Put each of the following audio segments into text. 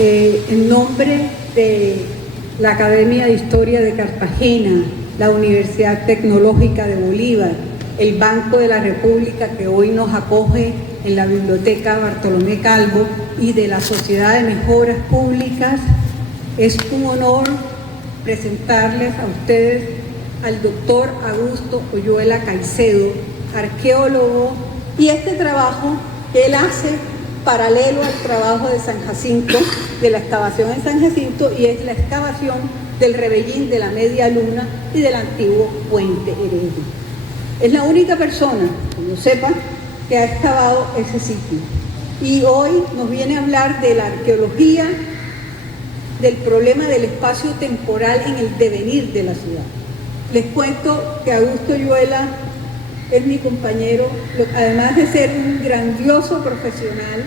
En nombre de la Academia de Historia de Cartagena, la Universidad Tecnológica de Bolívar, el Banco de la República que hoy nos acoge en la Biblioteca Bartolomé Calvo y de la Sociedad de Mejoras Públicas, es un honor presentarles a ustedes al doctor Augusto Oyuela Caicedo, arqueólogo, y este trabajo que él hace paralelo al trabajo de San Jacinto, de la excavación en San Jacinto, y es la excavación del Rebellín de la Media Luna y del antiguo Puente Heredia. Es la única persona, que yo sepa, que ha excavado ese sitio. Y hoy nos viene a hablar de la arqueología, del problema del espacio temporal en el devenir de la ciudad. Les cuento que Augusto Oyuela es mi compañero, además de ser un grandioso profesional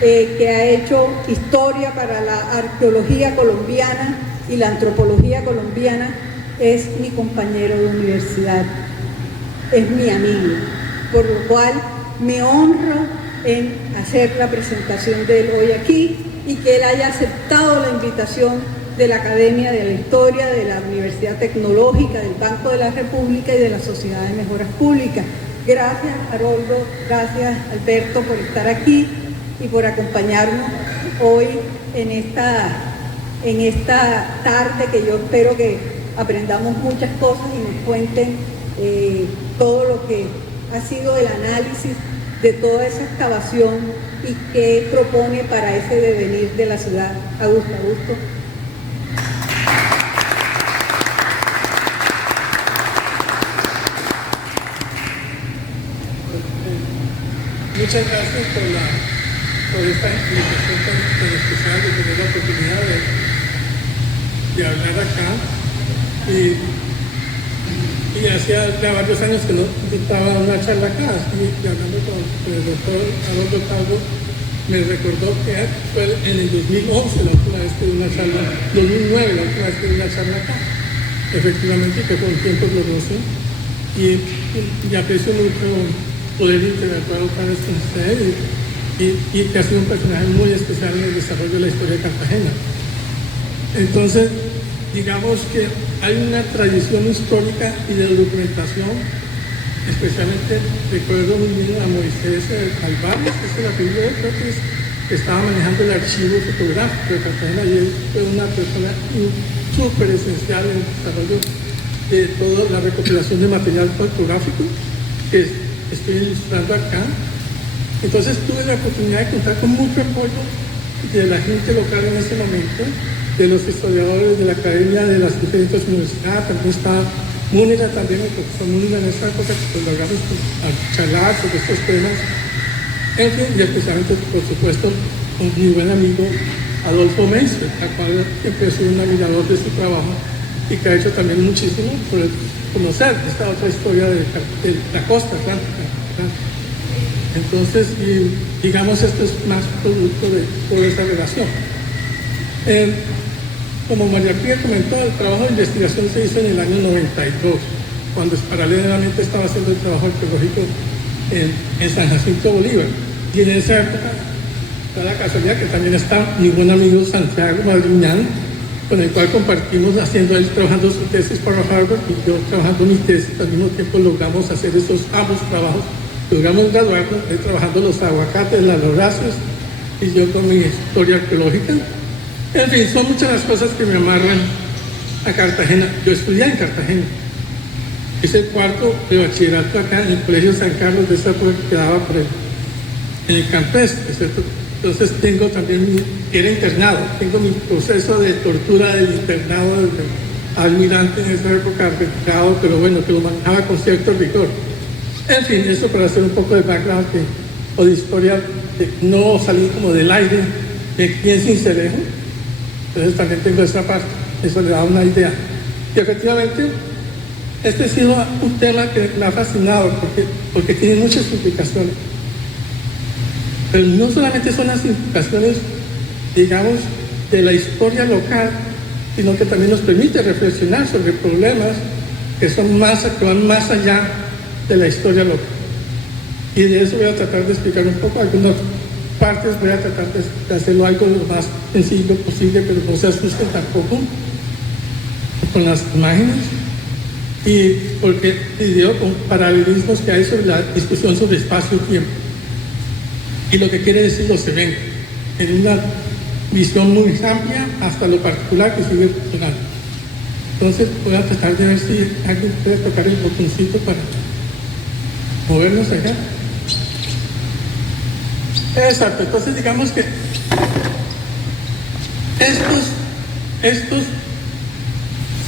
que ha hecho historia para la arqueología colombiana y la antropología colombiana, es mi compañero de universidad, es mi amigo, por lo cual me honro en hacer la presentación de él hoy aquí y que él haya aceptado la invitación de la Academia de la Historia, de la Universidad Tecnológica, del Banco de la República y de la Sociedad de Mejoras Públicas. Gracias, Haroldo, gracias, Alberto, por estar aquí y por acompañarnos hoy en esta tarde que yo espero que aprendamos muchas cosas y nos cuenten todo lo que ha sido el análisis de toda esa excavación y qué propone para ese devenir de la ciudad. Augusto. Muchas gracias por esta invitación tan especial de tener la oportunidad de hablar acá. Y hacía ya varios años que no dictaba una charla acá, y hablando con el doctor Haroldo Calvo, me recordó que fue en el 2011 la última vez que di una charla, 2009 la última vez que di una charla acá, efectivamente, que fue un tiempo glorioso, y aprecio mucho poder interactuar otra vez con usted y que ha sido un personaje muy especial en el desarrollo de la historia de Cartagena. Entonces, digamos que hay una tradición histórica y de documentación, especialmente recuerdo muy bien a Moisés Alvarez, que es el apellido, creo que estaba manejando el archivo fotográfico de Cartagena, y él fue una persona súper esencial en el desarrollo de toda la recopilación de material fotográfico que estoy ilustrando acá. Entonces tuve la oportunidad de contar con mucho apoyo de la gente local en ese momento, de los historiadores de la Academia de las diferentes universidades. También está Múnera, también el profesor Múnera en esta época, que logramos charlar sobre estos temas. En fin, y especialmente, por supuesto, con mi buen amigo Adolfo Meisler, al cual siempre he sido un admirador de su trabajo y que ha hecho también muchísimo por conocer esta otra historia de la costa atlántica. Entonces, digamos, esto es más producto de toda esa relación. Como María Pía comentó, el trabajo de investigación se hizo en el año 92, cuando paralelamente estaba haciendo el trabajo arqueológico en San Jacinto, Bolívar. Y en esa época, da la casualidad que también está mi buen amigo Santiago Madriñán, con el cual compartimos haciendo él trabajando su tesis para Harvard y yo trabajando mi tesis. Al mismo tiempo logramos hacer esos ambos trabajos, logramos graduarnos, él trabajando los aguacates, las loráceas, y yo con mi historia arqueológica. En fin, son muchas las cosas que me amarran a Cartagena. Yo estudié en Cartagena, hice el cuarto de bachillerato acá en el Colegio San Carlos, de esa época que quedaba por en el campestre, ¿cierto? Entonces tengo también era internado, tengo mi proceso de tortura del internado del almirante en esa época retirado, pero bueno, que lo manejaba con cierto rigor. En fin, eso para hacer un poco de background o de historia, de no salir como del aire de quién Cincelejo. Entonces también tengo esa parte, eso le da una idea. Y efectivamente, este ha sido un tema que me ha fascinado porque tiene muchas implicaciones. Pero no solamente son las implicaciones, digamos, de la historia local, sino que también nos permite reflexionar sobre problemas que van más allá de la historia local. Y de eso voy a tratar de explicar un poco algunos partes voy a tratar de hacerlo algo lo más sencillo posible, pero no se asusten tampoco con las imágenes, y porque video con paralelismos que hay sobre la discusión sobre espacio-tiempo y lo que quiere decir los eventos, en una visión muy amplia hasta lo particular que sigue funcionando. Entonces voy a tratar de ver si alguien puede tocar el botoncito para movernos allá. Exacto, entonces digamos que estos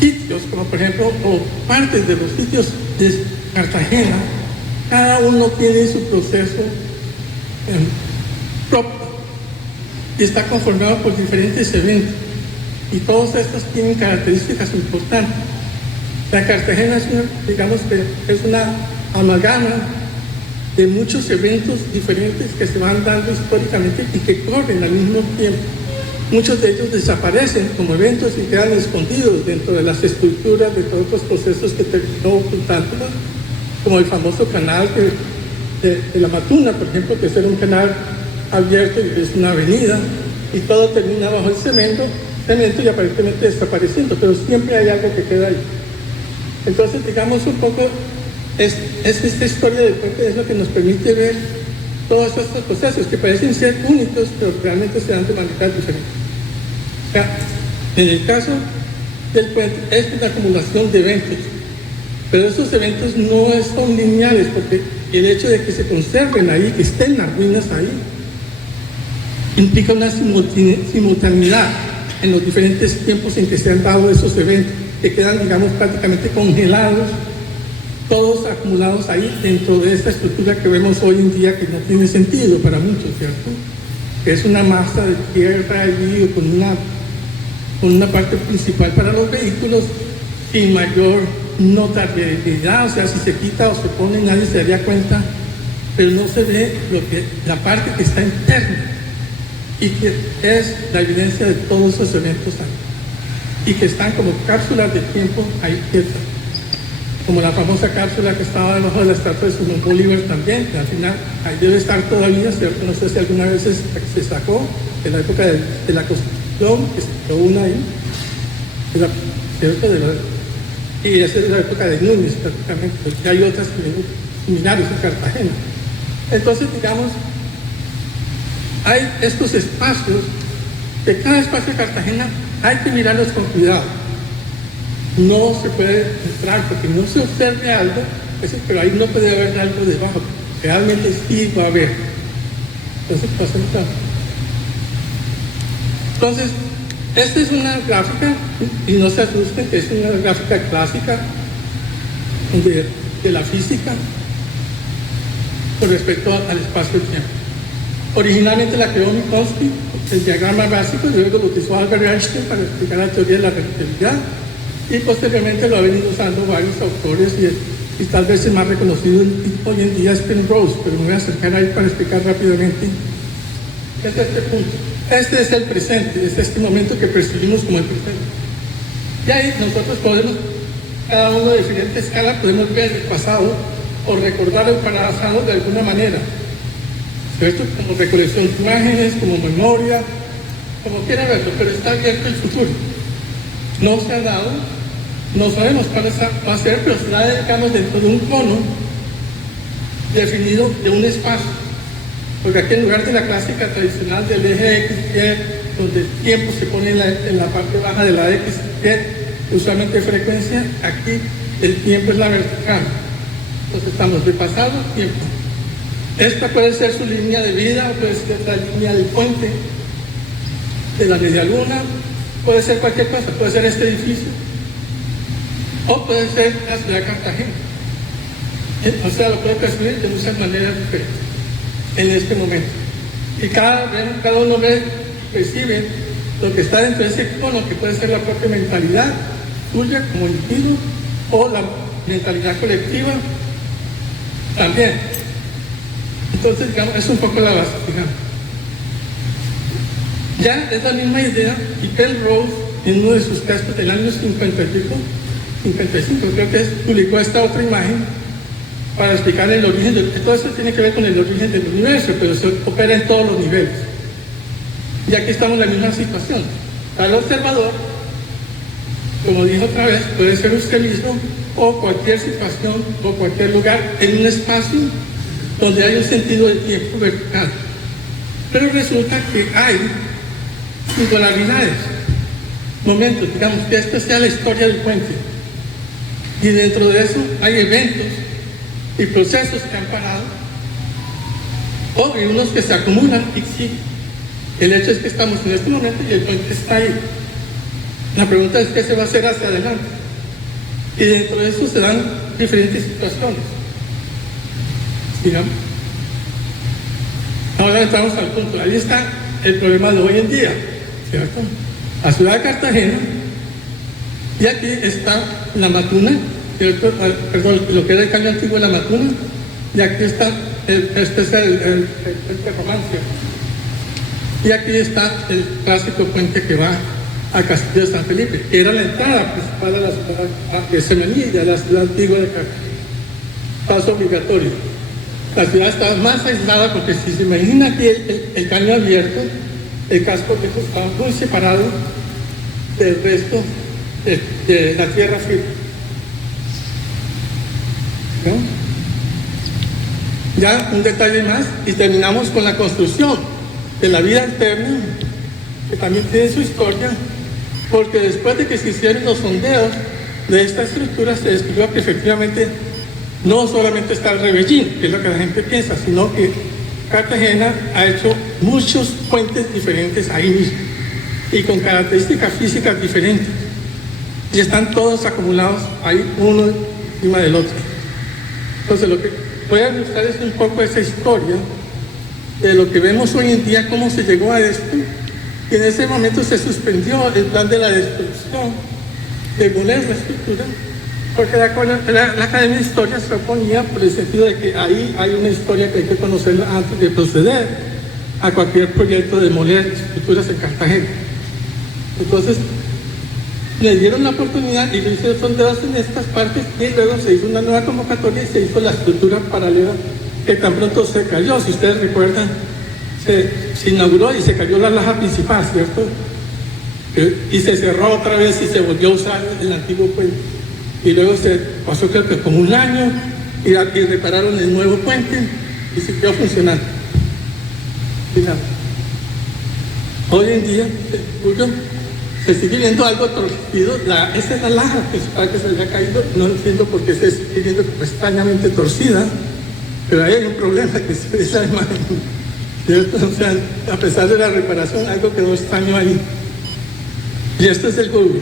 sitios, como por ejemplo, o partes de los sitios de Cartagena, cada uno tiene su proceso propio y está conformado por diferentes eventos, y todos estos tienen características importantes. La Cartagena es digamos que es una amalgama de muchos eventos diferentes que se van dando históricamente y que corren al mismo tiempo. Muchos de ellos desaparecen como eventos y quedan escondidos dentro de las estructuras de todos los procesos que terminó ocultándolos, como el famoso canal de la Matuna, por ejemplo, que es un canal abierto y es una avenida, y todo termina bajo el cemento y aparentemente desapareciendo, pero siempre hay algo que queda ahí. Entonces, digamos un poco, esta historia del puente es lo que nos permite ver todos estos procesos que parecen ser únicos, pero realmente se dan de manera diferente. O sea, en el caso del puente es una acumulación de eventos, pero esos eventos no son lineales, porque el hecho de que se conserven ahí, que estén las ruinas ahí, implica una simultaneidad en los diferentes tiempos en que se han dado esos eventos, que quedan, digamos, prácticamente congelados, todos acumulados ahí dentro de esta estructura que vemos hoy en día, que no tiene sentido para muchos, ¿cierto? Que es una masa de tierra allí con una parte principal para los vehículos sin mayor notabilidad, o sea, si se quita o se pone nadie se daría cuenta, pero no se ve la parte que está interna y que es la evidencia de todos esos eventos ahí, y que están como cápsulas de tiempo ahí quietas, como la famosa cápsula que estaba debajo de la estatua de Simón Bolívar también, que al final ahí debe estar todavía, ¿cierto? No sé si alguna vez se sacó de la época de la Constitución, que se quedó una ahí, ¿cierto? Y esa es la época de Núñez prácticamente, porque hay otras similares en Cartagena. Entonces, digamos, hay estos espacios, que cada espacio de Cartagena hay que mirarlos con cuidado. No se puede entrar porque no se observe algo, pero ahí no puede haber algo debajo. Realmente sí va a haber. Entonces, pasemos a... Entonces, esta es una gráfica, y no se asusten, que es una gráfica clásica de la física con respecto al espacio-tiempo. Originalmente la creó Minkowski, el diagrama básico, y luego lo utilizó Albert Einstein para explicar la teoría de la relatividad, y posteriormente lo han venido usando varios autores, y tal vez el más reconocido hoy en día es Penrose, pero me voy a acercar ahí para explicar rápidamente. Es este punto. Este es el presente, este es este momento que percibimos como el presente. Y ahí nosotros podemos, cada uno de diferente escala, podemos ver el pasado o recordar el pasado de alguna manera, ¿cierto? Como recolección de imágenes, como memoria, como quiera verlo, pero está abierto el futuro. No se ha dado, no sabemos cuál va a ser, pero se da, digamos, dentro de un cono definido de un espacio. Porque aquí en lugar de la clásica tradicional del eje X, Y, donde el tiempo se pone en la parte baja de la X, Y, usualmente frecuencia, aquí el tiempo es la vertical. Entonces estamos de pasado a tiempo. Esta puede ser su línea de vida, o puede ser la línea del puente, de la media luna, puede ser cualquier cosa, puede ser este edificio, o puede ser la ciudad de Cartagena. O sea, lo puede percibir de muchas maneras diferentes en este momento. Y cada uno percibe lo que está dentro de ese cono, que puede ser la propia mentalidad tuya como individuo, o la mentalidad colectiva también. Entonces, digamos, es un poco la base, digamos. Ya es la misma idea, y Penrose, en uno de sus textos del año 55, creo que es, publicó esta otra imagen, para explicar el origen todo eso tiene que ver con el origen del universo, pero se opera en todos los niveles. Y aquí estamos en la misma situación. Para el observador, como dije otra vez, puede ser usted mismo o cualquier situación o cualquier lugar en un espacio donde hay un sentido de tiempo vertical. Pero resulta que hay singularidades, momentos, digamos que esta sea la historia del puente. Y dentro de eso hay eventos y procesos que han parado, o hay unos que se acumulan y siguen. El hecho es que estamos en este momento y el puente está ahí. La pregunta es qué se va a hacer hacia adelante. Y dentro de eso se dan diferentes situaciones. Digamos. Ahora entramos al punto. Ahí está el problema de hoy en día, ¿cierto? La ciudad de Cartagena, y aquí está la Matuna, ¿cierto? Perdón, lo que era el caño antiguo de la Matuna, y aquí está el Romance. Y aquí está el clásico puente que va a Castillo de San Felipe, que era la entrada principal de la ciudad de Semaní, de la ciudad antigua de Cartagena. Paso obligatorio. La ciudad está más aislada porque si se imagina aquí el caño abierto, el casco viejo estaba muy separado del resto de la tierra firme. ¿No? Ya un detalle más y terminamos con la construcción de la vida alterna, que también tiene su historia, porque después de que se hicieron los sondeos de esta estructura se descubrió que efectivamente no solamente está el Rebellín, que es lo que la gente piensa, sino que Cartagena ha hecho muchos puentes diferentes ahí mismo y con características físicas diferentes y están todos acumulados ahí uno encima del otro. Entonces lo que voy a mostrar es un poco esa historia de lo que vemos hoy en día, cómo se llegó a esto, y en ese momento se suspendió el plan de la destrucción de demoler la estructura, porque la Academia de Historia se oponía por el sentido de que ahí hay una historia que hay que conocerla antes de proceder a cualquier proyecto de demoler estructuras en Cartagena. Entonces, le dieron la oportunidad y le hicieron sondeos en estas partes y luego se hizo una nueva convocatoria y se hizo la estructura paralela que tan pronto se cayó. Si ustedes recuerdan, se inauguró y se cayó la laja principal, ¿cierto? Y se cerró otra vez y se volvió a usar el antiguo puente. Y luego se pasó creo que como un año y repararon el nuevo puente y siguió funcionando. Hoy en día, se sigue viendo algo torcido. Esa es la laja principal que se había caído. No entiendo por qué se sigue viendo extrañamente torcida, pero ahí hay un problema que se ve esa imagen, ¿cierto? O sea, a pesar de la reparación, algo quedó extraño ahí. Y esto es el Google.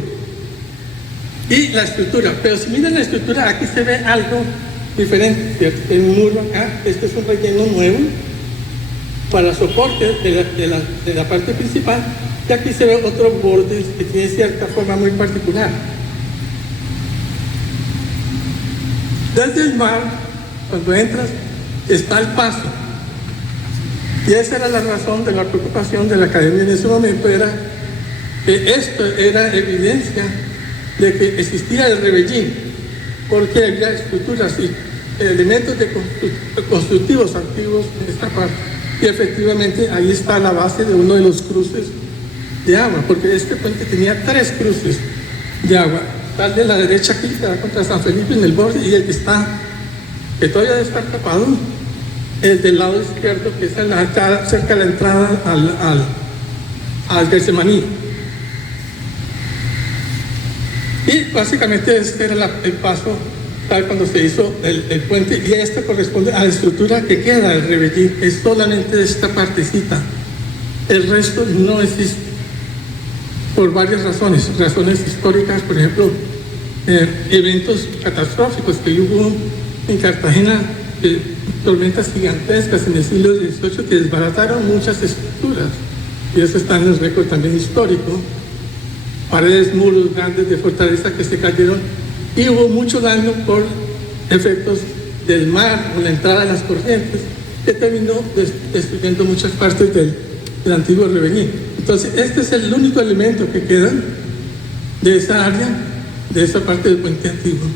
Y la estructura, pero si miran la estructura, aquí se ve algo diferente, ¿cierto? Hay un muro acá, este es un relleno nuevo para soporte de la parte principal, y aquí se ve otro borde que tiene cierta forma muy particular. Desde el mar, cuando entras, está el paso. Y esa era la razón de la preocupación de la Academia en ese momento, era que esto era evidencia de que existía el Rebellín, porque había estructuras y elementos constructivos antiguos en esta parte. Y efectivamente ahí está la base de uno de los cruces de agua, porque este puente tenía 3 cruces de agua. Tal de la derecha aquí, que da contra San Felipe en el borde, y el que todavía debe estar tapado, el del lado izquierdo, que es cerca de la entrada al Getsemaní. Y básicamente este era el paso tal cuando se hizo el puente, y esto corresponde a la estructura que queda del Rebellín. Es solamente esta partecita, el resto no existe por varias razones históricas. Por ejemplo, eventos catastróficos que hubo en Cartagena, tormentas gigantescas en el siglo XVIII que desbarataron muchas estructuras, y eso está en el récord también histórico. Paredes, muros grandes de fortaleza que se cayeron, y hubo mucho daño por efectos del mar o la entrada de las corrientes, que terminó destruyendo muchas partes del antiguo Rebellín. Entonces este es el único elemento que queda de esa área, de esa parte del puente antiguo.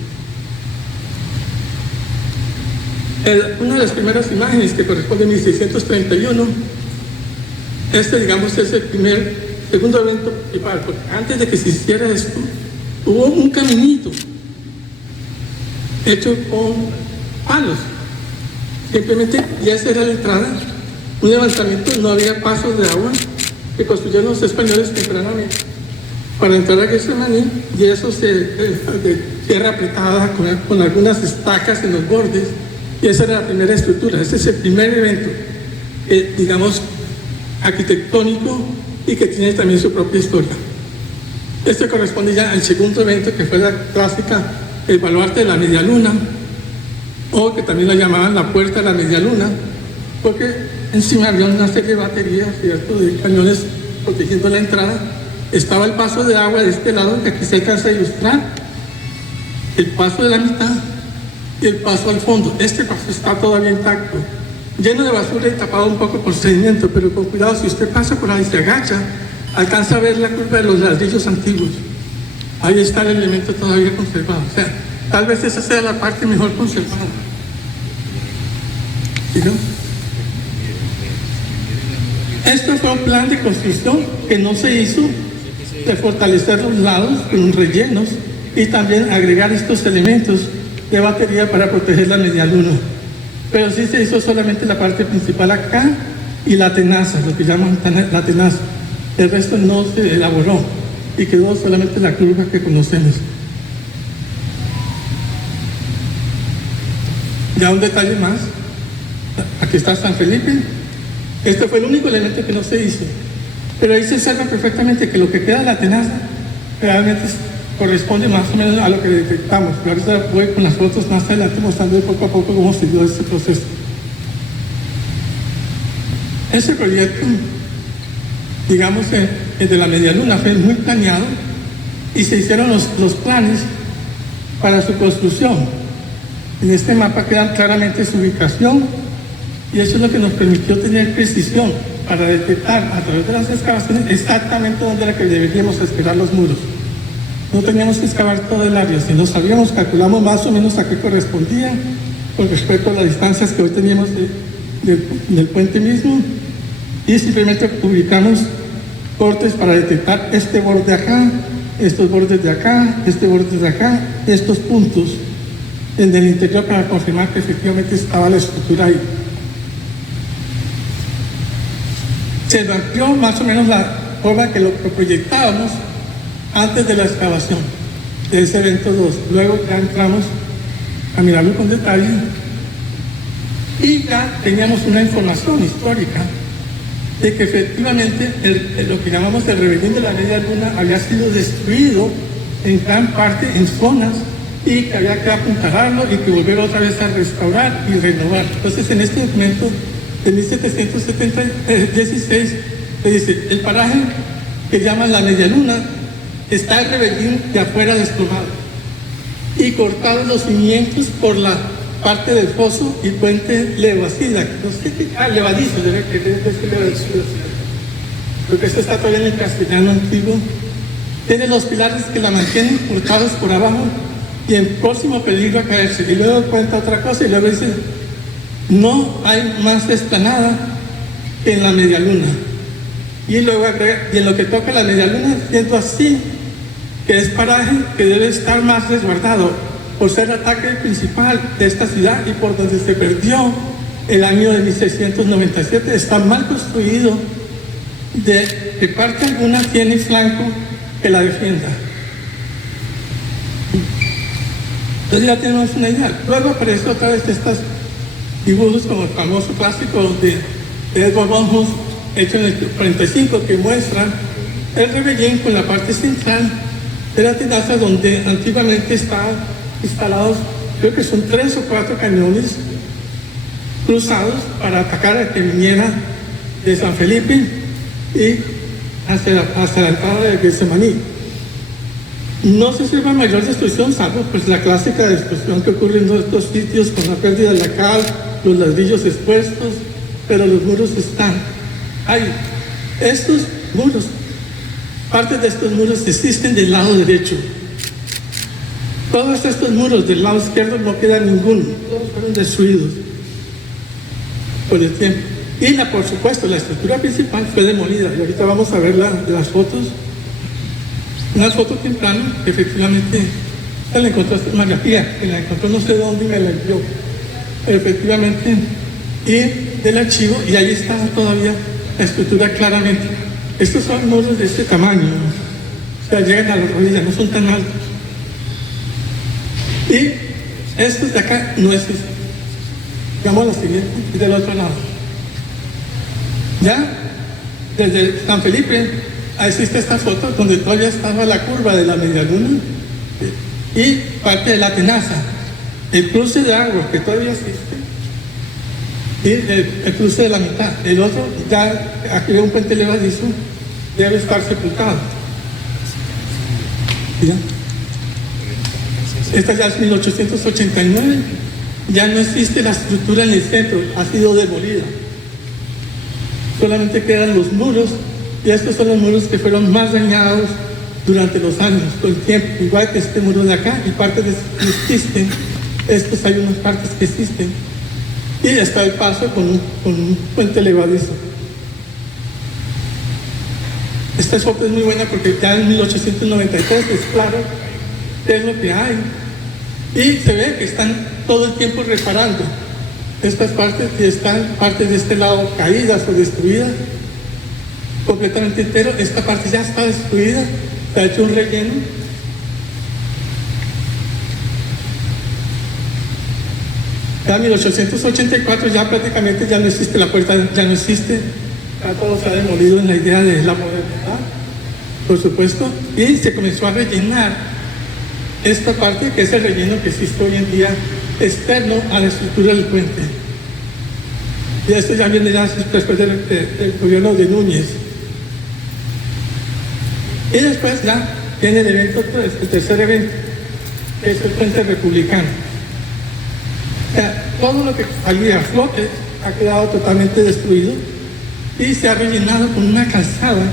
Una de las primeras imágenes que corresponde a 1631, digamos, es el segundo evento principal, porque antes de que se hiciera esto, hubo un caminito hecho con palos, simplemente, y esa era la entrada, un levantamiento, no había pasos de agua que construyeron los españoles tempranamente para entrar a Getsemaní, y eso de tierra apretada con algunas estacas en los bordes, y esa era la primera estructura. Ese es el primer evento, digamos, arquitectónico y que tiene también su propia historia. Este corresponde ya al segundo evento, que fue la clásica, el baluarte de la media luna, o que también la llamaban la puerta de la media luna, porque encima había una serie de baterías, ¿cierto?, de cañones protegiendo la entrada. Estaba el paso de agua de este lado, que aquí se alcanza a ilustrar, el paso de la mitad y el paso al fondo. Este paso está todavía intacto, lleno de basura y tapado un poco por sedimento, pero con cuidado, si usted pasa por ahí y se agacha, alcanza a ver la curva de los ladrillos antiguos. Ahí está el elemento todavía conservado. O sea, tal vez esa sea la parte mejor conservada. ¿Sí, no? Este fue un plan de construcción que no se hizo, de fortalecer los lados con rellenos y también agregar estos elementos de batería para proteger la media luna. Pero sí se hizo solamente la parte principal acá y la tenaza, lo que llaman la tenaza. El resto no se elaboró y quedó solamente la curva que conocemos. Ya un detalle más, aquí está San Felipe. Este fue el único elemento que no se hizo, pero ahí se observa perfectamente que lo que queda de la tenaza realmente corresponde más o menos a lo que detectamos. Pero ahorita voy con las fotos más adelante mostrando poco a poco cómo se dio este proceso. Ese proyecto, digamos, el de la media luna, fue muy planeado y se hicieron los planes para su construcción. En este mapa queda claramente su ubicación y eso es lo que nos permitió tener precisión para detectar a través de las excavaciones exactamente dónde era que deberíamos esperar los muros. No teníamos que excavar todo el área, sino sabíamos, calculamos más o menos a qué correspondía con respecto a las distancias que hoy teníamos del puente mismo, y simplemente ubicamos cortes para detectar este borde acá, estos bordes de acá, este borde de acá, estos puntos en el interior para confirmar que efectivamente estaba la estructura ahí. Se amplió más o menos la forma que lo proyectábamos antes de la excavación de ese evento 2. Luego ya entramos a mirarlo con detalle y ya teníamos una información histórica de que efectivamente lo que llamamos el rebelión de la media luna había sido destruido en gran parte en zonas y que había que apuntalarlo y que volver otra vez a restaurar y renovar. Entonces, en este documento de 1716 se dice: el paraje que llaman la media luna está el rebelión de afuera desplomado y cortados los cimientos por la parte del foso y puente levacida. No sé qué, levadizo, debe ser levadizo. Porque esto está todavía en el castellano antiguo. Tiene los pilares que la mantienen cortados por abajo y en próximo peligro a caerse. Y luego cuenta otra cosa y luego dice: no hay más explanada que en la media luna. Y luego agrega: y en lo que toca la media luna, siento así que es paraje que debe estar más resguardado por ser el ataque principal de esta ciudad y por donde se perdió el año de 1697. Está mal construido, de parte alguna tiene flanco que la defienda. Entonces ya tenemos una idea. Luego aparece otra vez estos dibujos como el famoso clásico de Edward von Hus, hecho en el 45, que muestran el rebellín con la parte central de la tenaza, donde antiguamente estaban instalados, creo que son 3 o 4 cañones cruzados para atacar al que viniera de San Felipe y hacia la entrada de Getsemaní. No se observa mayor destrucción, salvo pues la clásica destrucción que ocurre en estos sitios con la pérdida de la cal, los ladrillos expuestos, pero los muros están ahí. Estos muros, parte de estos muros existen del lado derecho. Todos estos muros del lado izquierdo no queda ninguno, todos fueron destruidos. por el tiempo. Y por supuesto, la estructura principal fue demolida. Y ahorita vamos a ver las fotos. Una foto temprana, que efectivamente se la encontró María Pía, que la encontró no sé dónde y me la envió. Pero efectivamente, y del archivo, y ahí está todavía la estructura claramente. Estos son muros de este tamaño, o sea, llegan a las rodillas, no son tan altos. Y estos de acá no existen. Digamos la siguiente, y del otro lado. Ya, desde San Felipe, existe esta foto donde todavía estaba la curva de la medialuna y parte de la tenaza, el cruce de agua que todavía existe y el cruce de la mitad. El otro, ya aquí hay un puente levadizo, debe estar sepultado. ¿Ya? Esta ya es 1889, ya no existe la estructura en el centro, ha sido demolida. Solamente quedan los muros, y estos son los muros que fueron más dañados durante los años, con el tiempo, igual que este muro de acá, y partes que existen, estos hay unas partes que existen, y está el paso con un puente levadizo. Esta foto es muy buena porque ya en 1893 es claro qué es lo que hay, y se ve que están todo el tiempo reparando estas partes, y están partes de este lado caídas o destruidas completamente entero. Esta parte ya está destruida, se ha hecho un relleno. Ya en 1884 ya prácticamente ya no existe la puerta, ya no existe, ya todo se ha demolido en la idea de la modernidad, por supuesto, y se comenzó a rellenar esta parte, que es el relleno que existe hoy en día externo a la estructura del puente. Y esto ya viene ya después del gobierno de Núñez. Y después ya viene el evento, el tercer evento, que es el puente republicano. O sea, todo lo que salía a flote ha quedado totalmente destruido y se ha rellenado con una calzada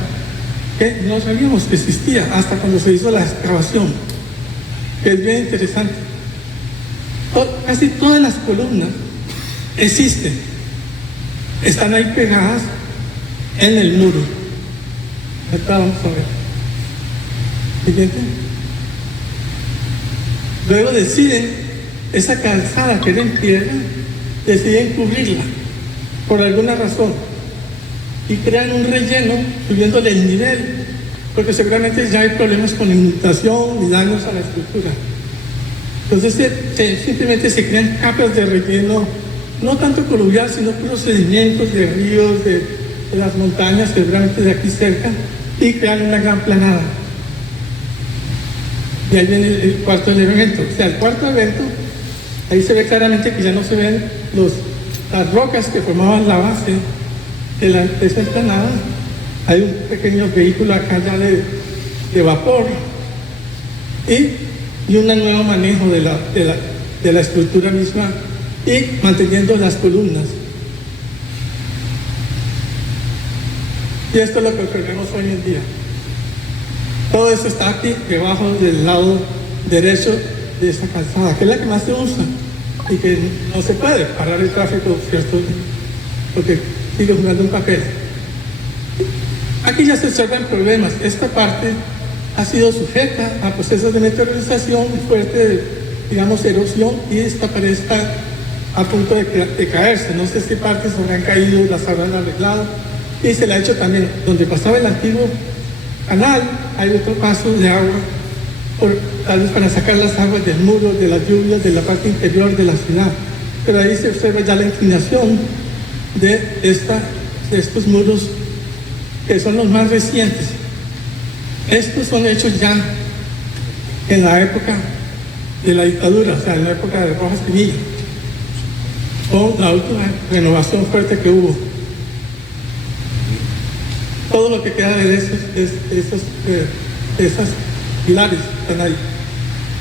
que no sabíamos que existía hasta cuando se hizo la excavación, que es bien interesante. Casi todas las columnas existen, están ahí pegadas en el muro. Ahorita vamos a ver. Siguiente. Luego deciden, esa calzada que era en piedra, deciden cubrirla por alguna razón y crean un relleno subiéndole el nivel, porque seguramente ya hay problemas con inundación y daños a la estructura. Entonces simplemente se crean capas de relleno, no tanto coluvial, sino puros sedimentos de ríos, de las montañas, seguramente de aquí cerca, y crean una gran planada. Y ahí viene el cuarto evento. O sea, el cuarto evento, ahí se ve claramente que ya no se ven las rocas que formaban la base de esa explanada. Hay un pequeño vehículo acá ya de vapor y un nuevo manejo de la estructura misma y manteniendo las columnas. Y esto es lo que observamos hoy en día. Todo eso está aquí debajo del lado derecho de esa calzada, que es la que más se usa y que no se puede parar el tráfico, ¿cierto? Porque sigue jugando un papel. Aquí ya se observan problemas. Esta parte ha sido sujeta a procesos de meteorización y fuerte, digamos, erosión, y esta pared está a punto de caerse. No sé si partes habrán caído, las habrán arreglado, y se le ha hecho también, donde pasaba el antiguo canal, hay otro paso de agua, tal vez para sacar las aguas del muro, de las lluvias, de la parte interior de la ciudad. Pero ahí se observa ya la inclinación de estos muros, que son los más recientes. Estos son hechos ya en la época de la dictadura, o sea, en la época de Rojas Pinilla, con la última renovación fuerte que hubo. Todo lo que queda de esas pilares están ahí.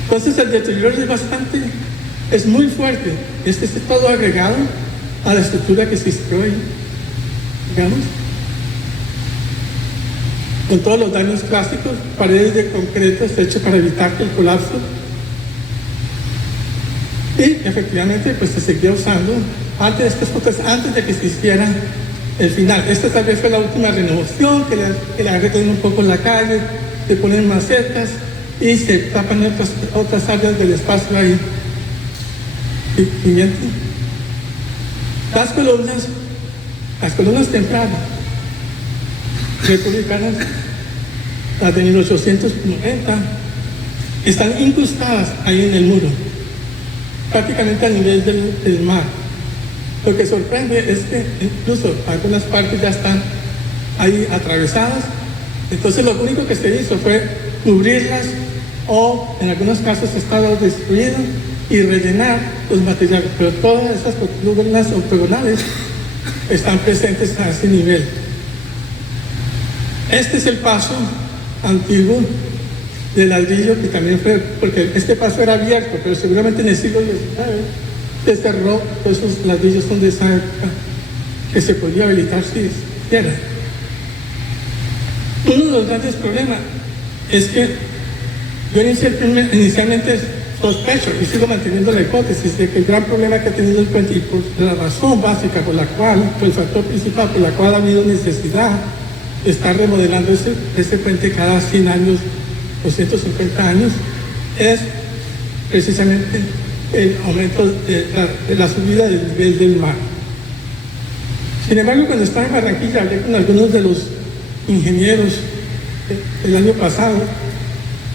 Entonces el deterioro es muy fuerte. Este es todo agregado a la estructura que existe hoy, digamos, con todos los daños clásicos, paredes de concreto hechas para evitar el colapso. Y efectivamente pues se seguía usando parte de estas fotos antes de que se hiciera el final. Esta tal vez fue la última renovación, que le arreglan un poco la calle, se ponen macetas y se tapan otras áreas del espacio ahí. Siguiente. Las columnas tempranas, republicanas, las de 1890, están incrustadas ahí en el muro, prácticamente a nivel del mar. Lo que sorprende es que incluso algunas partes ya están ahí atravesadas, entonces lo único que se hizo fue cubrirlas o en algunos casos estaba destruido y rellenar los materiales, pero todas esas columnas octogonales están presentes a ese nivel. Este es el paso antiguo de ladrillo que también fue, porque este paso era abierto, pero seguramente en el siglo XIX se cerró todos esos ladrillos son de esa época que se podía habilitar si quisiera. Uno de los grandes problemas es que yo inicialmente sospecho y sigo manteniendo la hipótesis de que el gran problema que ha tenido el puente y por la razón básica por la cual, por el factor principal por la cual ha habido necesidad de estar remodelando ese puente cada 100 años o 150 años, es precisamente el aumento de la subida del nivel del mar. Sin embargo, cuando estaba en Barranquilla hablé con algunos de los ingenieros el año pasado,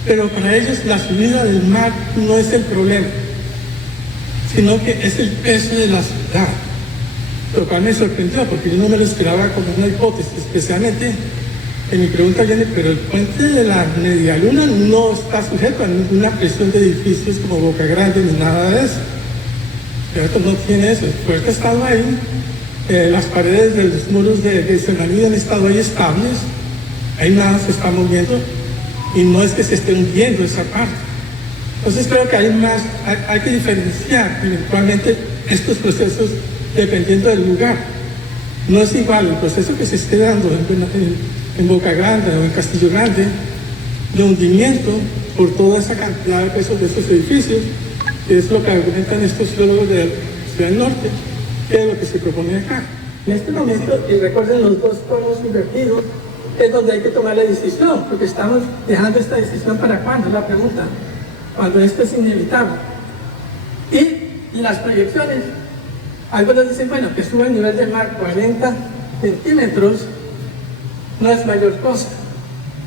pero para ellos la subida del mar no es el problema, sino que es el peso de la ciudad, lo cual me sorprendió porque yo no me lo esperaba como una hipótesis, especialmente en mi pregunta viene, pero el puente de la Media Luna no está sujeto a ninguna presión de edificios como Boca Grande ni nada de eso. ¿Cierto? No tiene eso. El puente ha estado ahí, las paredes de los muros de Serranía han estado ahí estables, ahí nada se está moviendo y no es que se esté hundiendo esa parte. Entonces creo que hay que diferenciar eventualmente estos procesos dependiendo del lugar. No es igual el proceso que se esté dando en Boca Grande o en Castillo Grande, de hundimiento por toda esa cantidad de pesos de estos edificios, que es lo que argumentan estos geólogos de la Ciudad del Norte, que es lo que se propone acá. En este momento, y recuerden los dos polos invertidos, es donde hay que tomar la decisión, porque estamos dejando esta decisión para cuándo, es la pregunta, cuando esto es inevitable. Y las proyecciones, algunos dicen, bueno, que sube el nivel del mar 40 centímetros, no es mayor cosa.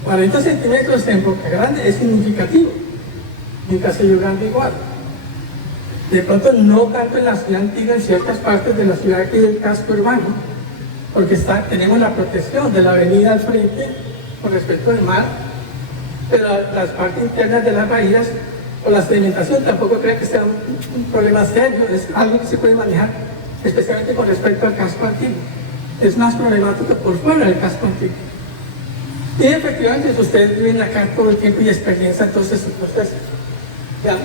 40 centímetros en Boca Grande es significativo, en Castillo Grande igual. De pronto no tanto en la ciudad antigua, en ciertas partes de la ciudad aquí del casco urbano, porque tenemos la protección de la avenida al frente con respecto al mar, pero las partes internas de las bahías o la sedimentación tampoco creo que sea un problema serio, es algo que se puede manejar, especialmente con respecto al casco antiguo. Es más problemático por fuera del casco antiguo. Y efectivamente ustedes viven acá todo el tiempo y experiencia entonces su proceso. ¿Ya?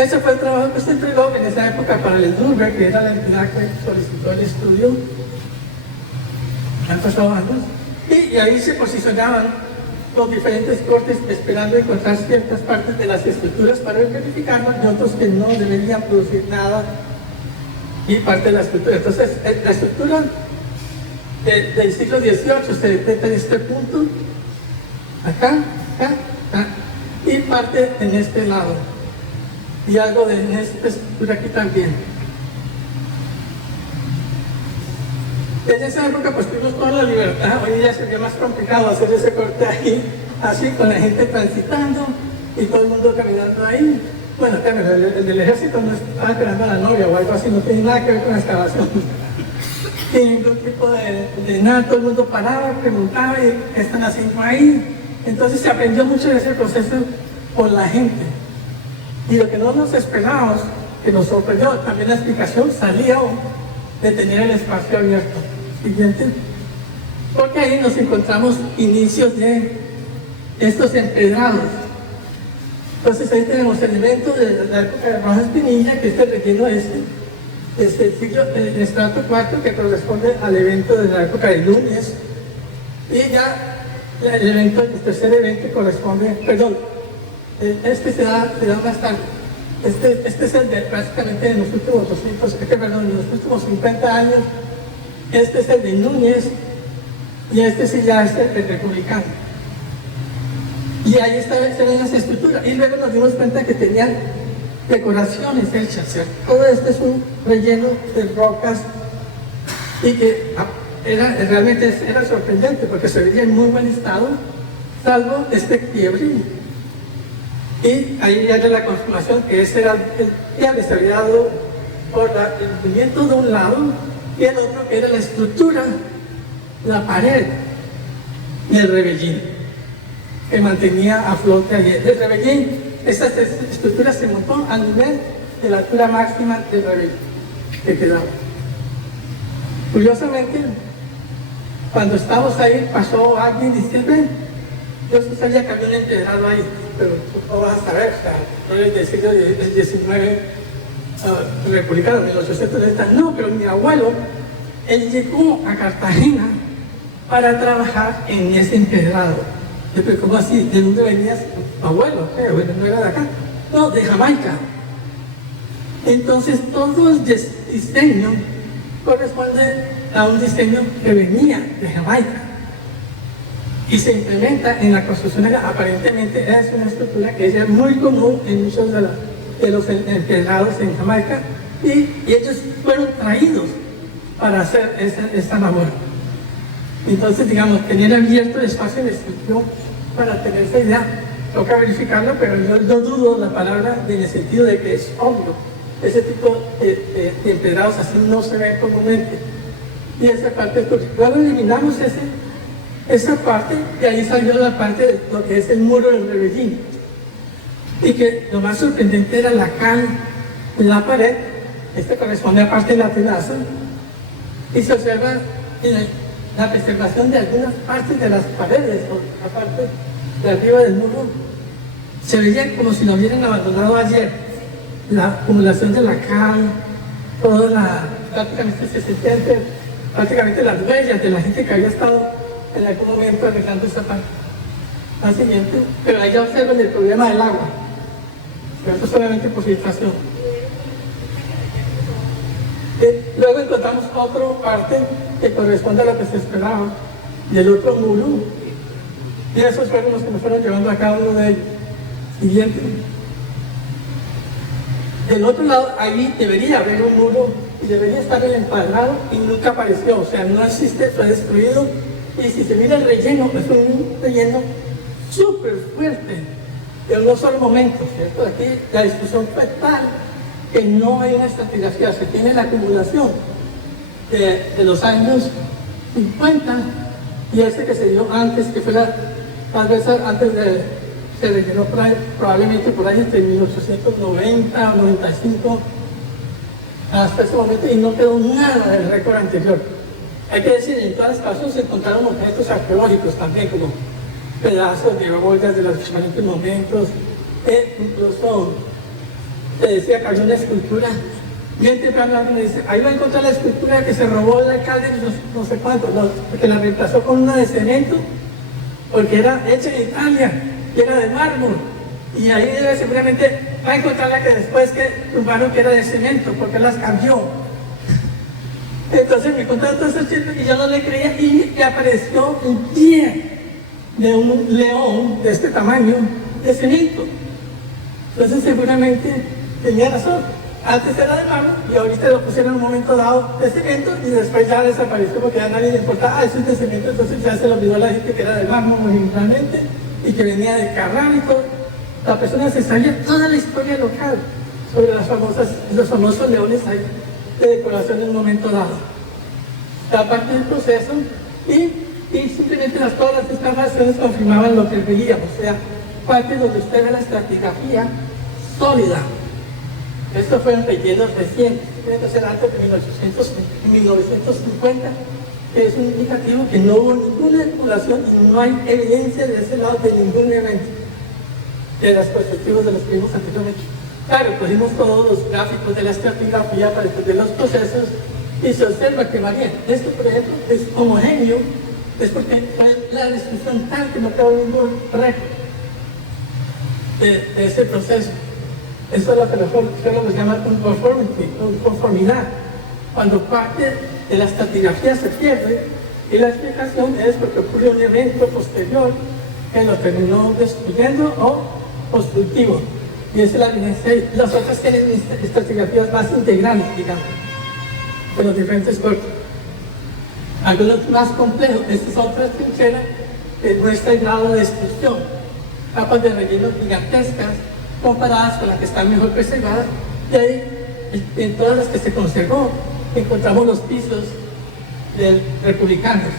Ese fue el trabajo que se entregó en esa época para el Durber, que era la entidad que solicitó el estudio. Han pasado años. Y ahí se posicionaban los diferentes cortes esperando encontrar ciertas partes de las estructuras para verificarlas y otros que no deberían producir nada y parte de la estructura. Entonces, la estructura del siglo XVIII se detecta en este punto, acá, y parte en este lado. Y algo de esta estructura aquí también. En esa época pues tuvimos toda la libertad, hoy ya sería más complicado hacer ese corte ahí, así con la gente transitando y todo el mundo caminando ahí. Bueno, el del ejército no estaba esperando a la novia o algo así, no tiene nada que ver con la excavación. Sin ningún tipo de nada, todo el mundo paraba, preguntaba y ¿qué están haciendo ahí? Entonces se aprendió mucho de ese proceso por la gente. Y lo que no nos esperábamos, que nos sorprendió, también la explicación salía de tener el espacio abierto. Siguiente. Porque ahí nos encontramos inicios de estos empedrados. Entonces ahí tenemos elementos de la época de Rojas Pinilla, que este relleno el siglo, el estrato cuarto, que corresponde al evento de la época de Núñez. Y ya el tercer evento corresponde, perdón, Este se da más tarde. Este es el de prácticamente en los últimos 50 años. Este es el de Núñez y este sí ya es el republicano. Y ahí estaban las estructuras. Y luego nos dimos cuenta que tenían decoraciones hechas, ¿cierto? Todo esto es un relleno de rocas y que realmente era sorprendente porque se veía en muy buen estado, salvo este quiebre. Y ahí era la confirmación que ese era el quiebre, se había dado por el movimiento de un lado y el otro que era la estructura, la pared y el rebellín que mantenía a flote allí. El rebellín, esa estructura se montó al nivel de la altura máxima del rebellín que quedaba. Curiosamente, cuando estábamos ahí, pasó alguien diciendo, yo sí sabía que había un empedrado ahí, pero no vas a saber, o sea, no es del siglo XIX republicano, 1890, no, pero mi abuelo, él llegó a Cartagena para trabajar en ese empedrado. Yo, pero ¿cómo así? ¿De dónde venías? Abuelo, bueno, no era de acá, no, de Jamaica. Entonces todo el diseño corresponde a un diseño que venía de Jamaica y se implementa en la construcción. Aparentemente es una estructura que es muy común en muchos de los empedrados en Jamaica y ellos fueron traídos para hacer esa labor. Entonces, digamos, tenían abierto el espacio de estudio para tener esa idea. Toca verificarlo, pero yo no dudo la palabra en el sentido de que es obvio. Ese tipo de empedrados así no se ven comúnmente. Y esa parte, luego eliminamos esa parte y ahí salió la parte de lo que es el muro del rebellín. Y que lo más sorprendente era la cal en la pared. Este corresponde a parte de la tenaza. Y se observa la preservación de algunas partes de las paredes, o la parte de arriba del muro. Se veía como si lo hubieran abandonado ayer. La acumulación de la cal, prácticamente se sentían prácticamente las huellas de la gente que había estado en algún momento arreglando esa parte. Al siguiente, pero ahí ya observan el problema del agua, esto solamente por filtración. Luego encontramos otra parte que corresponde a lo que se esperaba del otro muro, y esos fueron los que nos fueron llevando a cada uno de ellos. Siguiente. Del otro lado, ahí debería haber un muro y debería estar el empadrado y nunca apareció, o sea, no existe, fue destruido. Y si se mira el relleno, es un relleno súper fuerte, de un solo momento, ¿cierto? Aquí la discusión fue tal que no hay una estratigrafía, se tiene la acumulación de los años 50 y ese que se dio antes, que fue tal vez antes de... se rellenó probablemente por ahí entre 1890 o 95 hasta ese momento y no quedó nada del récord anterior. Hay que decir, en todos los casos se encontraron objetos arqueológicos también, como pedazos de ollas de los diferentes momentos, incluso se decía que había una escultura. Bien temprano alguien me dice, ahí va a encontrar la escultura que se robó el alcalde, no sé cuánto, porque la reemplazó con una de cemento, porque era hecha en Italia, que era de mármol, y ahí simplemente va a encontrar la que después que tumbaron que era de cemento, porque las cambió. Entonces me contaron todo eso y yo no le creía, y me apareció un pie de un león de este tamaño de cemento. Entonces seguramente tenía razón, antes era de mármol y ahorita lo pusieron en un momento dado de cemento y después ya desapareció porque a nadie le importaba, eso es de cemento, entonces ya se lo olvidó a la gente que era de mármol originalmente y que venía de Carrara y todo. La persona se sabía toda la historia local sobre los famosos leones ahí de decoración en un momento dado. La parte del proceso y simplemente todas las excavaciones confirmaban lo que veíamos, o sea, parte donde usted ve la estratigrafía sólida. Esto fue en rellenos recientes, tiene que ser antes de 1950, que es un indicativo que no hubo ninguna acumulación y no hay evidencia de ese lado de ningún evento de los perspectivos de los que vimos anteriormente. Claro, pusimos todos los gráficos de la estratigrafía para entender los procesos y se observa que varía. Esto, por ejemplo, es homogéneo, es porque fue la destrucción tal que no quedó ningún récord. de ese proceso. Eso es lo que los geólogos llaman conformidad. Cuando parte de la estratigrafía se pierde, y la explicación es porque ocurre un evento posterior que lo terminó destruyendo o constructivo. Y esa es la evidencia. Las otras tienen estratigrafías más integrales, digamos, de los diferentes cuerpos. Algunos más complejos. Esta es otra trinchera que muestra el grado de destrucción. Capas de relleno gigantescas comparadas con las que están mejor preservadas. Y ahí, en todas las que se conservó, encontramos los pisos de republicanos,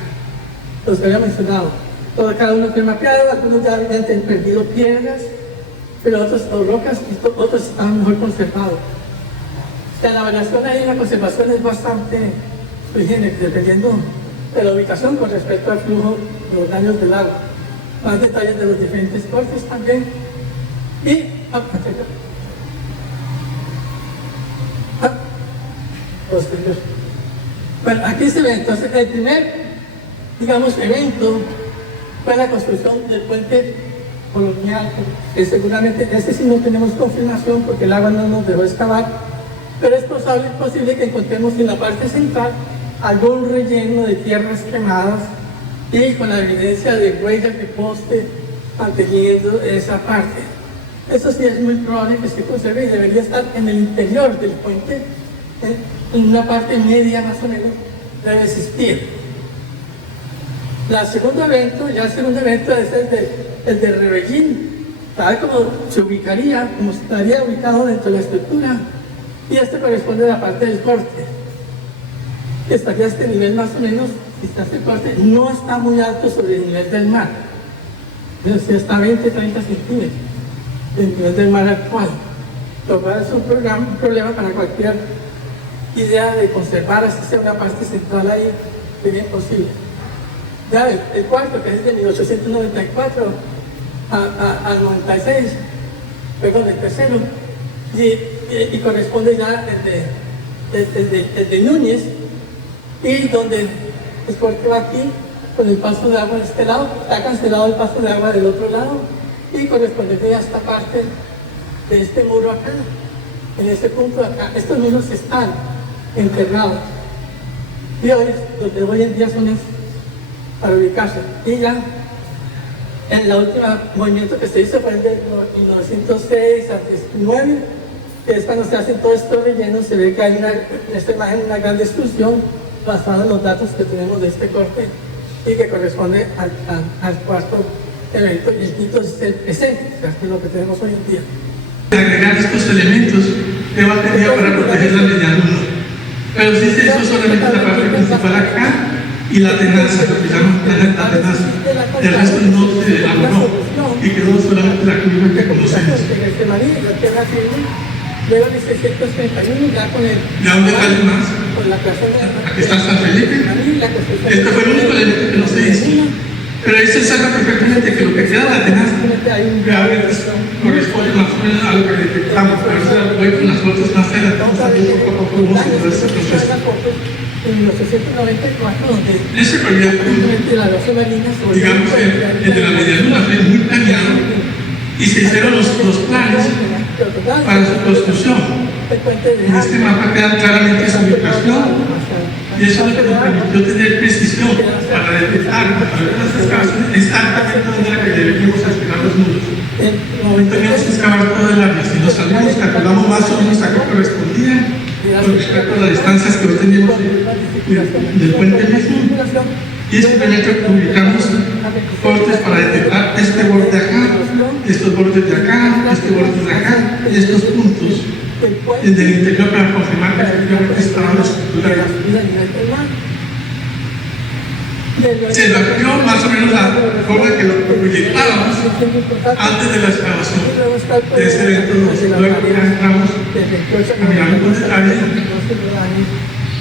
los que había mencionado. Cada uno fue mapeado, algunos ya habían perdido piedras, pero otros o rocas y otros estaban mejor conservados. O sea, la variación ahí en la conservación es bastante dependiendo de la ubicación con respecto al flujo de los daños del agua. Más detalles de los diferentes cortes también. Y posterior. Bueno, aquí se ve entonces el primer, digamos, evento fue la construcción del puente colonial, que seguramente ese sí no tenemos confirmación porque el agua no nos dejó excavar, pero es posible que encontremos en la parte central algún relleno de tierras quemadas y con la evidencia de huellas de poste manteniendo esa parte. Eso sí es muy probable que se conserve y debería estar en el interior del puente, en una parte media más o menos, debe existir. El segundo evento es el de Rebellín, tal como se ubicaría, como estaría ubicado dentro de la estructura, y este corresponde a la parte del corte, que estaría a este nivel más o menos, si está este corte, no está muy alto sobre el nivel del mar, si está a 20-30 centímetros del nivel del mar actual, lo cual es un problema para cualquier idea de conservar, así sea una parte central ahí, sería imposible. Ya el cuarto, que es de 1894 al 96, perdón, el tercero, y corresponde ya desde Núñez, y donde el corte va aquí, con el paso de agua de este lado, está cancelado el paso de agua del otro lado, y corresponde a esta parte de este muro acá, en este punto de acá. Estos muros están enterrados, y hoy en día son estos, para ubicarse. Y ya en la última movimiento que se hizo fue el de 1906 al 19, que es cuando se hacen todos estos rellenos. Se ve que hay en esta imagen una gran destrucción basada en los datos que tenemos de este corte y que corresponde al cuarto evento, y el quinto es el presente, que es lo que tenemos hoy en día. Agregar estos elementos de batería para proteger la medialuna, pero sí se hizo solamente la parte principal acá y la tenaza, lo que llaman la tenaza. El resto no se elaboró y quedó solamente la curva que conocemos. Luego en 1631 ya con el... Ya un detalle más. Con la creación de... Aquí está San Felipe. Este fue el único elemento que no se hizo. Pero ahí se saca perfectamente que lo que queda de la tenaza corresponde más o menos a lo que detectamos. Por eso voy con las fotos más adelantadas también poco a poco cómo se dio este proceso. En 1894, donde ese proyecto, digamos, el de la medialuna fue muy planeado y se hicieron los planes para su construcción. En este mapa queda claramente su ubicación y eso es lo que nos permitió tener precisión para detectar algunas excavaciones exactamente donde era que deberíamos excavar los muros. No teníamos que excavar todo el área, si nos salimos, calculamos más o menos a qué correspondía con respecto a las distancias que hoy teníamos del puente mismo, y simplemente ubicamos cortes para detectar este borde de acá, estos bordes de acá, este borde de acá y estos puntos desde el interior para confirmar que efectivamente estaba la estructura. Se mapeó más o menos la forma que lo proyectábamos antes de la excavación de ese evento. Luego ya entramos a mirar con detalle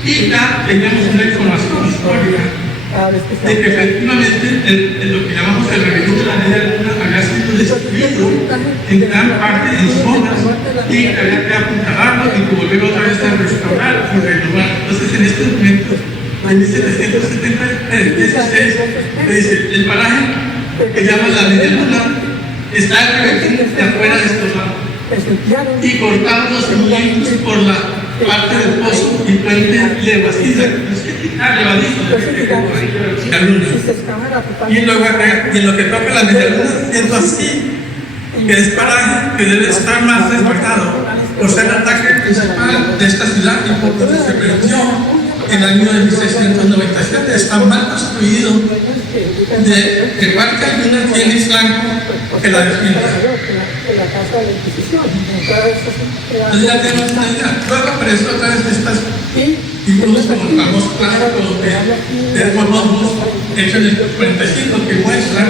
y ya teníamos una información histórica de que efectivamente lo que llamamos el rebelión de la media luna había sido destruido en gran parte en zonas y había que apuntalarlo y volver otra vez a restaurar y renovar. Entonces en estos momentos, en 1776, me dice el paraje que llama la media luna está el Rebellín de afuera de estos lados. Y cortaron los cimientos por la parte del pozo y puente levadiza. Y luego y en lo que toca la medialuna, siendo así, que es paraje que debe estar más resguardado por ser el ataque principal de esta ciudad y por donde se perdió en el año de 1697. Está mal construido, de igual que algunas tiene Islanco que la defiende. Entonces ya tenemos una idea. Luego apareció otra vez estas títulos como el famoso clásico de Colombos, hecho en el 45, que muestra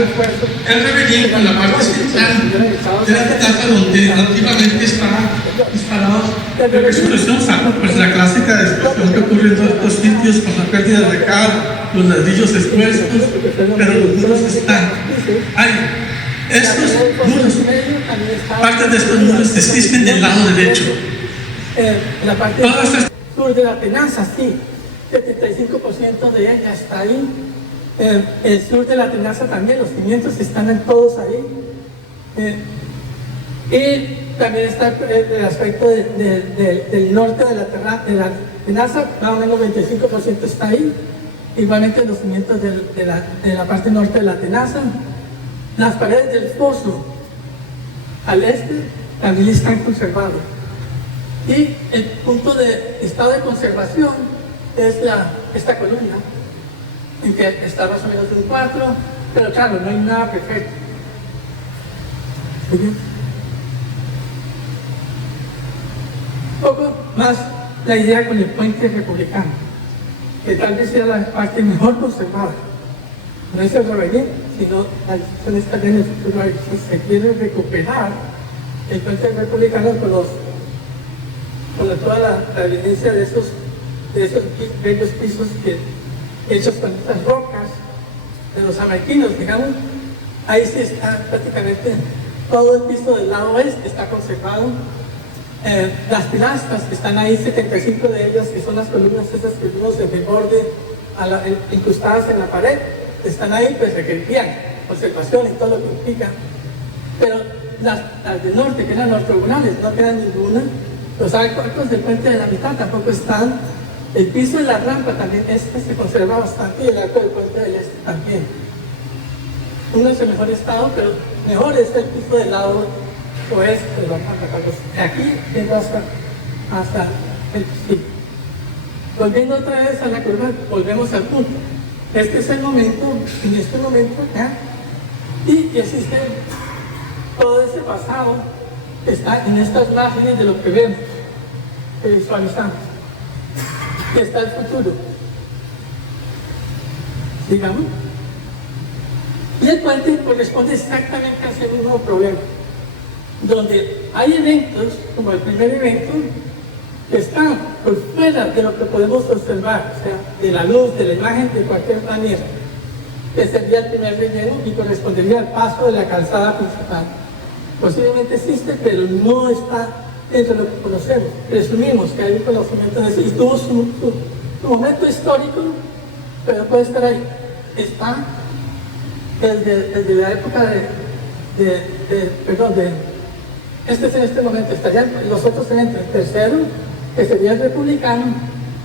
el Rebellín con la parte central de la tenaza donde antiguamente estaban disparados de resolución saco, pues la clásica destrucción que ocurre en todos estos sitios con la pérdida de cal, los ladrillos expuestos, pero los muros están ahí. Estos muros, parte de estos muros existen del lado derecho. La parte sur de la tenaza, sí, 75% de ella está ahí. El sur de la tenaza también, los cimientos están todos ahí. Y también está el aspecto del norte de la tenaza, más o menos 25% está ahí. Igualmente los cimientos de la parte norte de la tenaza. Las paredes del foso al este también están conservadas. Y el punto de estado de conservación es esta columna, en que está más o menos un 4, pero claro, no hay nada perfecto. Un poco más la idea con el puente republicano, que tal vez sea la parte mejor conservada. No es el Rebellín, sino son estas en el futuro. Se quiere recuperar el puente republicano con toda la evidencia de esos bellos pisos hechos con estas rocas de los jamaiquinos, digamos. Ahí sí está prácticamente todo el piso del lado oeste está conservado. Las pilastras que están ahí, 75 de ellas, que son las columnas esas que vimos en el borde incrustadas en la pared, están ahí, pues requerían conservación y todo lo que implica. Pero las del norte, que eran ortogonales, no quedan ninguna. Los arcos del puente de la mitad tampoco están. El piso de la rampa también, se conserva bastante, y el arco del puente del este también. Uno es el mejor estado, pero mejor es el piso del lado oeste de la rampa. De aquí llegó hasta el piso. Volviendo otra vez a la curva, volvemos al punto. Este es el momento, en este momento, ¿ya? Y existe todo ese pasado que está en estas imágenes de lo que vemos, que visualizamos. Y está el futuro, digamos. Y el puente corresponde exactamente a ese mismo problema, donde hay eventos, como el primer evento, que están por fuera de lo que podemos observar, o sea, de la luz, de la imagen, de cualquier manera, que sería el primer relleno y correspondería al paso de la calzada principal. Posiblemente existe, pero no está dentro de lo que conocemos. Presumimos que hay un conocimiento de eso y tuvo su momento histórico, pero puede estar ahí. Está desde la época este es en este momento, estarían los otros entre el tercero, que sería el republicano,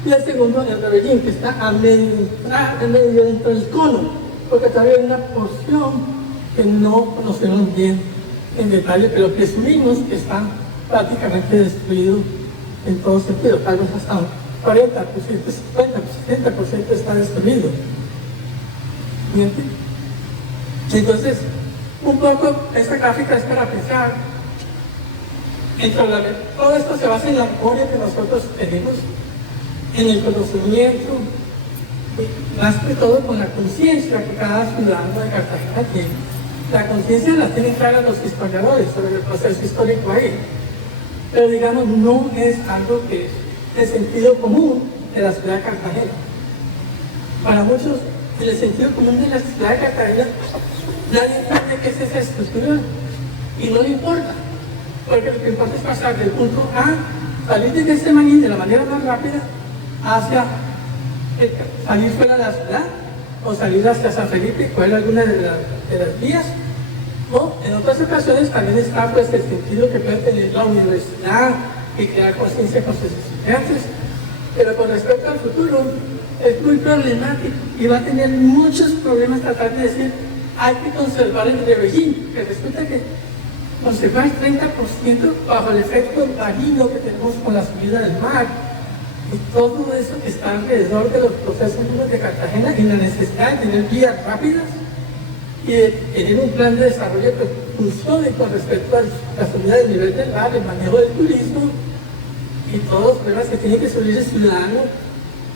y el segundo, el Rebellín, que está a medio dentro del cono, porque todavía hay una porción que no conocemos bien en detalle, pero presumimos que está prácticamente destruido en todo sentido, tal vez hasta un 40%, 50%, 70% está destruido. ¿Bien? Entonces, un poco esta gráfica es para pensar todo esto se basa en la memoria que nosotros tenemos, en el conocimiento, y más que todo con la conciencia que cada ciudadano de Cartagena tiene. La conciencia la tienen clara los historiadores sobre el proceso histórico ahí, pero digamos no es algo que es de sentido común de la ciudad de Cartagena. Para muchos, el sentido común de la ciudad de Cartagena, nadie entiende qué es esa estructura y no le importa. Porque lo que importa es pasar del punto A, salir de Getsemaní de la manera más rápida, hacia salir fuera de la ciudad, o salir hacia San Felipe, coger alguna de las vías, O en otras ocasiones también está pues el sentido que puede tener la universidad y crear conciencia con sus estudiantes, pero con respecto al futuro es muy problemático y va a tener muchos problemas tratar de decir hay que conservar el rebellín, que resulta que conservar el 30% bajo el efecto dañino que tenemos con la subida del mar y todo eso que está alrededor de los procesos de Cartagena y la necesidad de tener vías rápidas y de tener un plan de desarrollo que funcione con respecto a la subida del nivel del mar, el manejo del turismo y todos los problemas que tiene que subir el ciudadano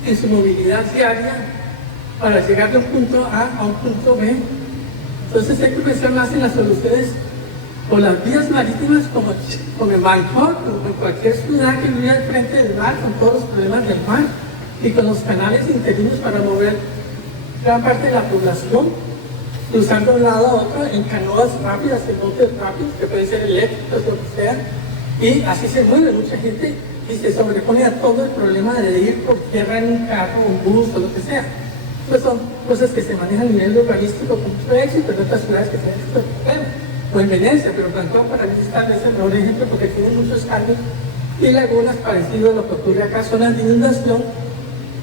en su movilidad diaria para llegar de un punto A a un punto B. Entonces hay que pensar más en las soluciones por las vías marítimas como en Bangkok, como en cualquier ciudad que vive al frente del mar, con todos los problemas del mar y con los canales interinos para mover gran parte de la población, cruzando de un lado a otro en canoas rápidas, en botes rápidos, que pueden ser eléctricos o lo que sea, y así se mueve mucha gente y se sobrepone a todo el problema de ir por tierra en un carro, un bus o lo que sea. Pues son cosas que se manejan a nivel urbanístico con mucho éxito en otras ciudades que tienen estos problemas. O en Venecia, pero Bangkok para mí es tal vez el mejor ejemplo porque tiene muchos cambios y lagunas parecidas a lo que ocurre acá, zonas de inundación.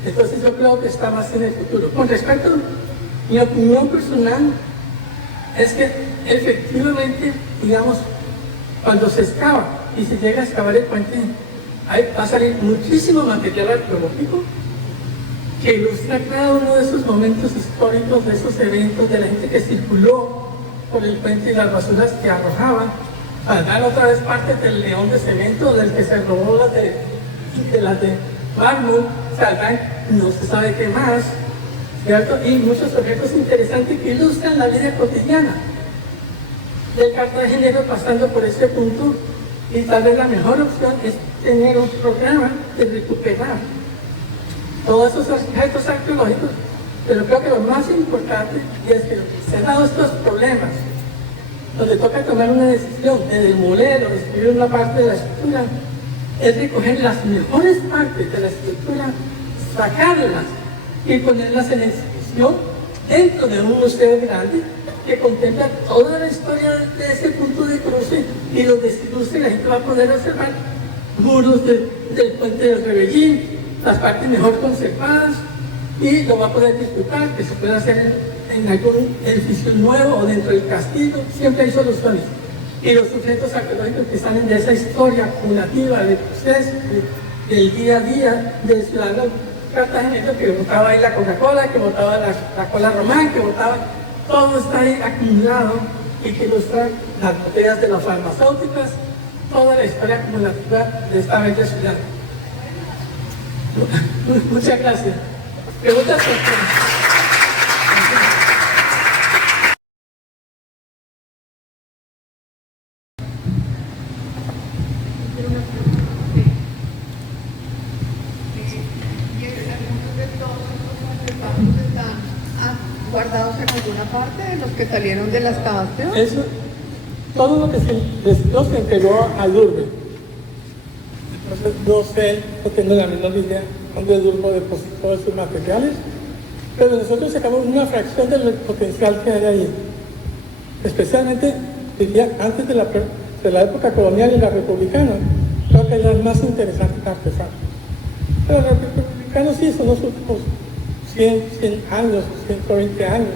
Entonces yo creo que está más en el futuro. Con respecto a mi opinión personal, es que efectivamente, digamos, cuando se excava y se llega a excavar el puente, ahí va a salir muchísimo material arqueológico que ilustra cada uno de esos momentos históricos, de esos eventos, de la gente que circuló por el puente y las basuras que arrojaban. Saldrán otra vez parte del león de cemento, del que se robó las de mármol, saldrán no se sabe qué más, ¿cierto? Y muchos objetos interesantes que ilustran la vida cotidiana del cartagenero pasando por ese punto, y tal vez la mejor opción es tener un programa de recuperar todos esos objetos arqueológicos, pero creo que lo más importante es que se han dado estos problemas donde toca tomar una decisión de demoler o destruir una parte de la estructura, es recoger las mejores partes de la estructura, sacarlas y ponerlas en exhibición dentro de un museo grande que contempla toda la historia de ese punto de cruce y donde incluso la gente va a poder observar muros del puente del Rebellín, las partes mejor conservadas, y lo va a poder disfrutar, que se puede hacer en algún edificio nuevo o dentro del castillo. Siempre hay soluciones. Y los sujetos arqueológicos que salen de esa historia acumulativa de proceso, del día a día del ciudadano cartagenero que botaba ahí la Coca-Cola, que botaba la cola román, que botaba, todo está ahí acumulado y que ilustra las botellas de las farmacéuticas, toda la historia acumulativa de esta bella ciudad. Muchas gracias. Preguntas. ¿Guardados en alguna parte de los que salieron de la excavación? Eso, todo lo que se entregó a Durbe. Entonces, no sé, no tengo la menor idea dónde Durbe depositó esos materiales, pero nosotros sacamos una fracción del potencial que hay ahí. Especialmente, diría, antes de la época colonial y la republicana, creo que hay las más interesantes artefactos. Pero los republicanos sí son los últimos 100 años, 120 años,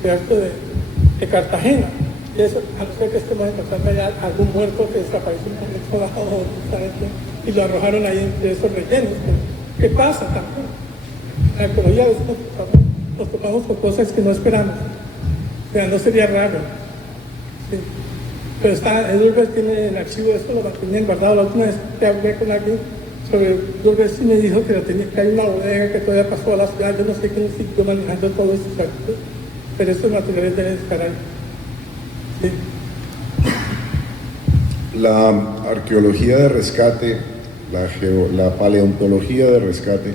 ¿cierto? De Cartagena. Y eso, a no ser que estemos encontrando allá algún muerto que desapareció en un momento dado, y lo arrojaron ahí entre esos rellenos. ¿Qué pasa también? En la arqueología a veces nos topamos con cosas que no esperamos. O sea, no sería raro. Sí. Pero Durbe tiene el archivo, eso lo mantenían guardado. La última vez que hablé con alguien sobre Durbe, sí me dijo que hay una bodega que todavía pasó a la ciudad. Yo no sé quién siguió manejando todos estos archivos, pero estos materiales deben estar ahí. Sí. La arqueología de rescate, la paleontología de rescate,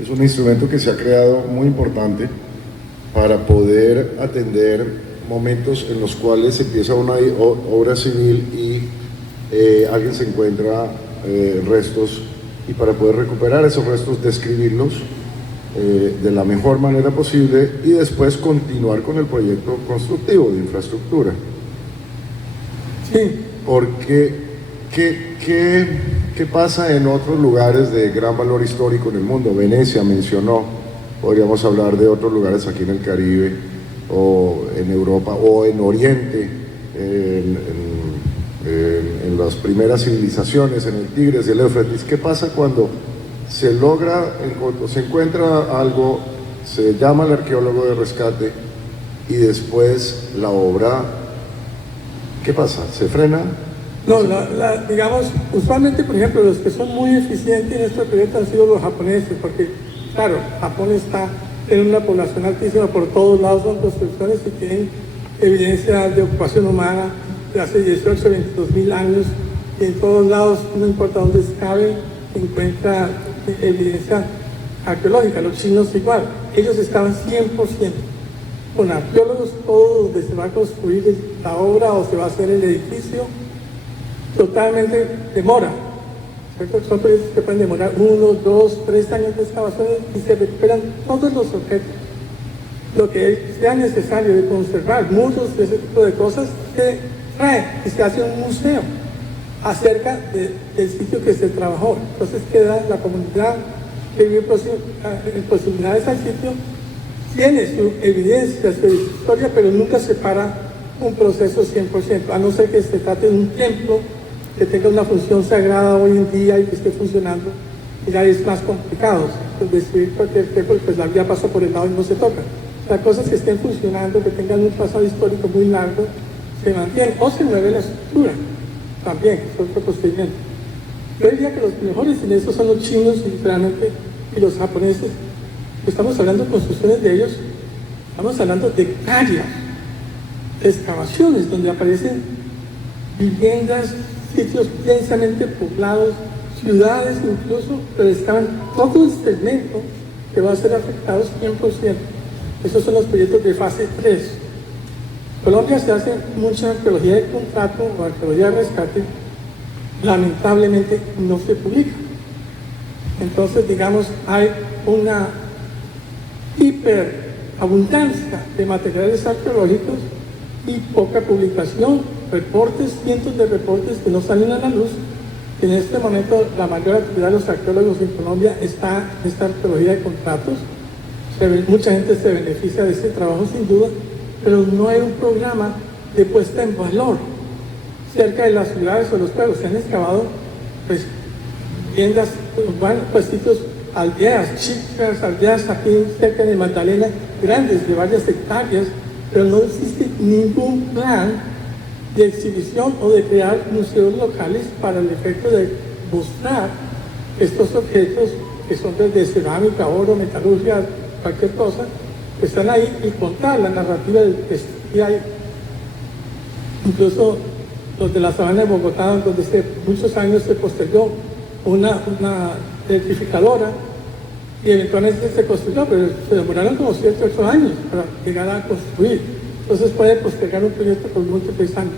es un instrumento que se ha creado muy importante para poder atender momentos en los cuales empieza una obra civil y alguien se encuentra restos, y para poder recuperar esos restos, describirlos de la mejor manera posible y después continuar con el proyecto constructivo de infraestructura. Sí. Porque, ¿qué pasa en otros lugares de gran valor histórico en el mundo? Venecia mencionó, podríamos hablar de otros lugares aquí en el Caribe, o en Europa, o en Oriente, en las primeras civilizaciones, en el Tigris y el Éufrates. ¿Qué pasa cuando se logra, cuando se encuentra algo, se llama al arqueólogo de rescate y después la obra, ¿qué pasa? ¿Se frena? No, digamos, usualmente, por ejemplo, los que son muy eficientes en este proyecto han sido los japoneses, porque, claro, Japón tiene una población altísima por todos lados, son construcciones y tienen evidencia de ocupación humana de hace 18, 22 mil años, y en todos lados, no importa dónde cabe, encuentra evidencia arqueológica. Los chinos igual, ellos estaban 100% con arqueólogos, todo donde se va a construir la obra o se va a hacer el edificio, totalmente demora, ¿cierto? Son proyectos que pueden demorar 1, 2, 3 años de excavaciones y se recuperan todos los objetos. Lo que sea necesario de conservar, muchos de ese tipo de cosas, se trae y se hace un museo acerca del sitio que se trabajó. Entonces queda la comunidad que vive en posibilidades al sitio, tiene su evidencia, su historia, pero nunca se para un proceso 100%, a no ser que se trate de un templo que tenga una función sagrada hoy en día y que esté funcionando, y ya es más complicado. Pues destruir cualquier templo, pues la vía pasa por el lado y no se toca. Las cosas que estén funcionando, que tengan un pasado histórico muy largo, se mantienen, o se mueve la estructura, también, es otro procedimiento. Yo diría que los mejores en eso son los chinos, literalmente, y los japoneses. Estamos hablando de construcciones de ellos, estamos hablando de hectáreas, de excavaciones, donde aparecen viviendas, sitios densamente poblados, ciudades incluso, pero estaban todo el segmento que va a ser afectado 100%. Esos son los proyectos de fase 3. En Colombia se hace mucha arqueología de contrato o arqueología de rescate, lamentablemente no se publica. Entonces, digamos, hay una hiperabundancia de materiales arqueológicos y poca publicación, reportes, cientos de reportes que no salen a la luz. En este momento la mayor actividad de los arqueólogos en Colombia está en esta arqueología de contratos. Mucha gente se beneficia de ese trabajo sin duda, pero no hay un programa de puesta en valor cerca de las ciudades o los pueblos. Se han excavado pues viviendas, puestitos, aldeas chicas, aldeas aquí cerca de Magdalena, grandes, de varias hectáreas, pero no existe ningún plan de exhibición o de crear museos locales para el efecto de mostrar estos objetos que son desde cerámica, oro, metalurgia, cualquier cosa, que están ahí, y contar la narrativa del que hay. Incluso los de la sabana de Bogotá, donde muchos años se postergó una electrificadora, y eventualmente se construyó, pero se demoraron como 7 u 8 años para llegar a construir. Entonces puede postergar un proyecto por múltiples años.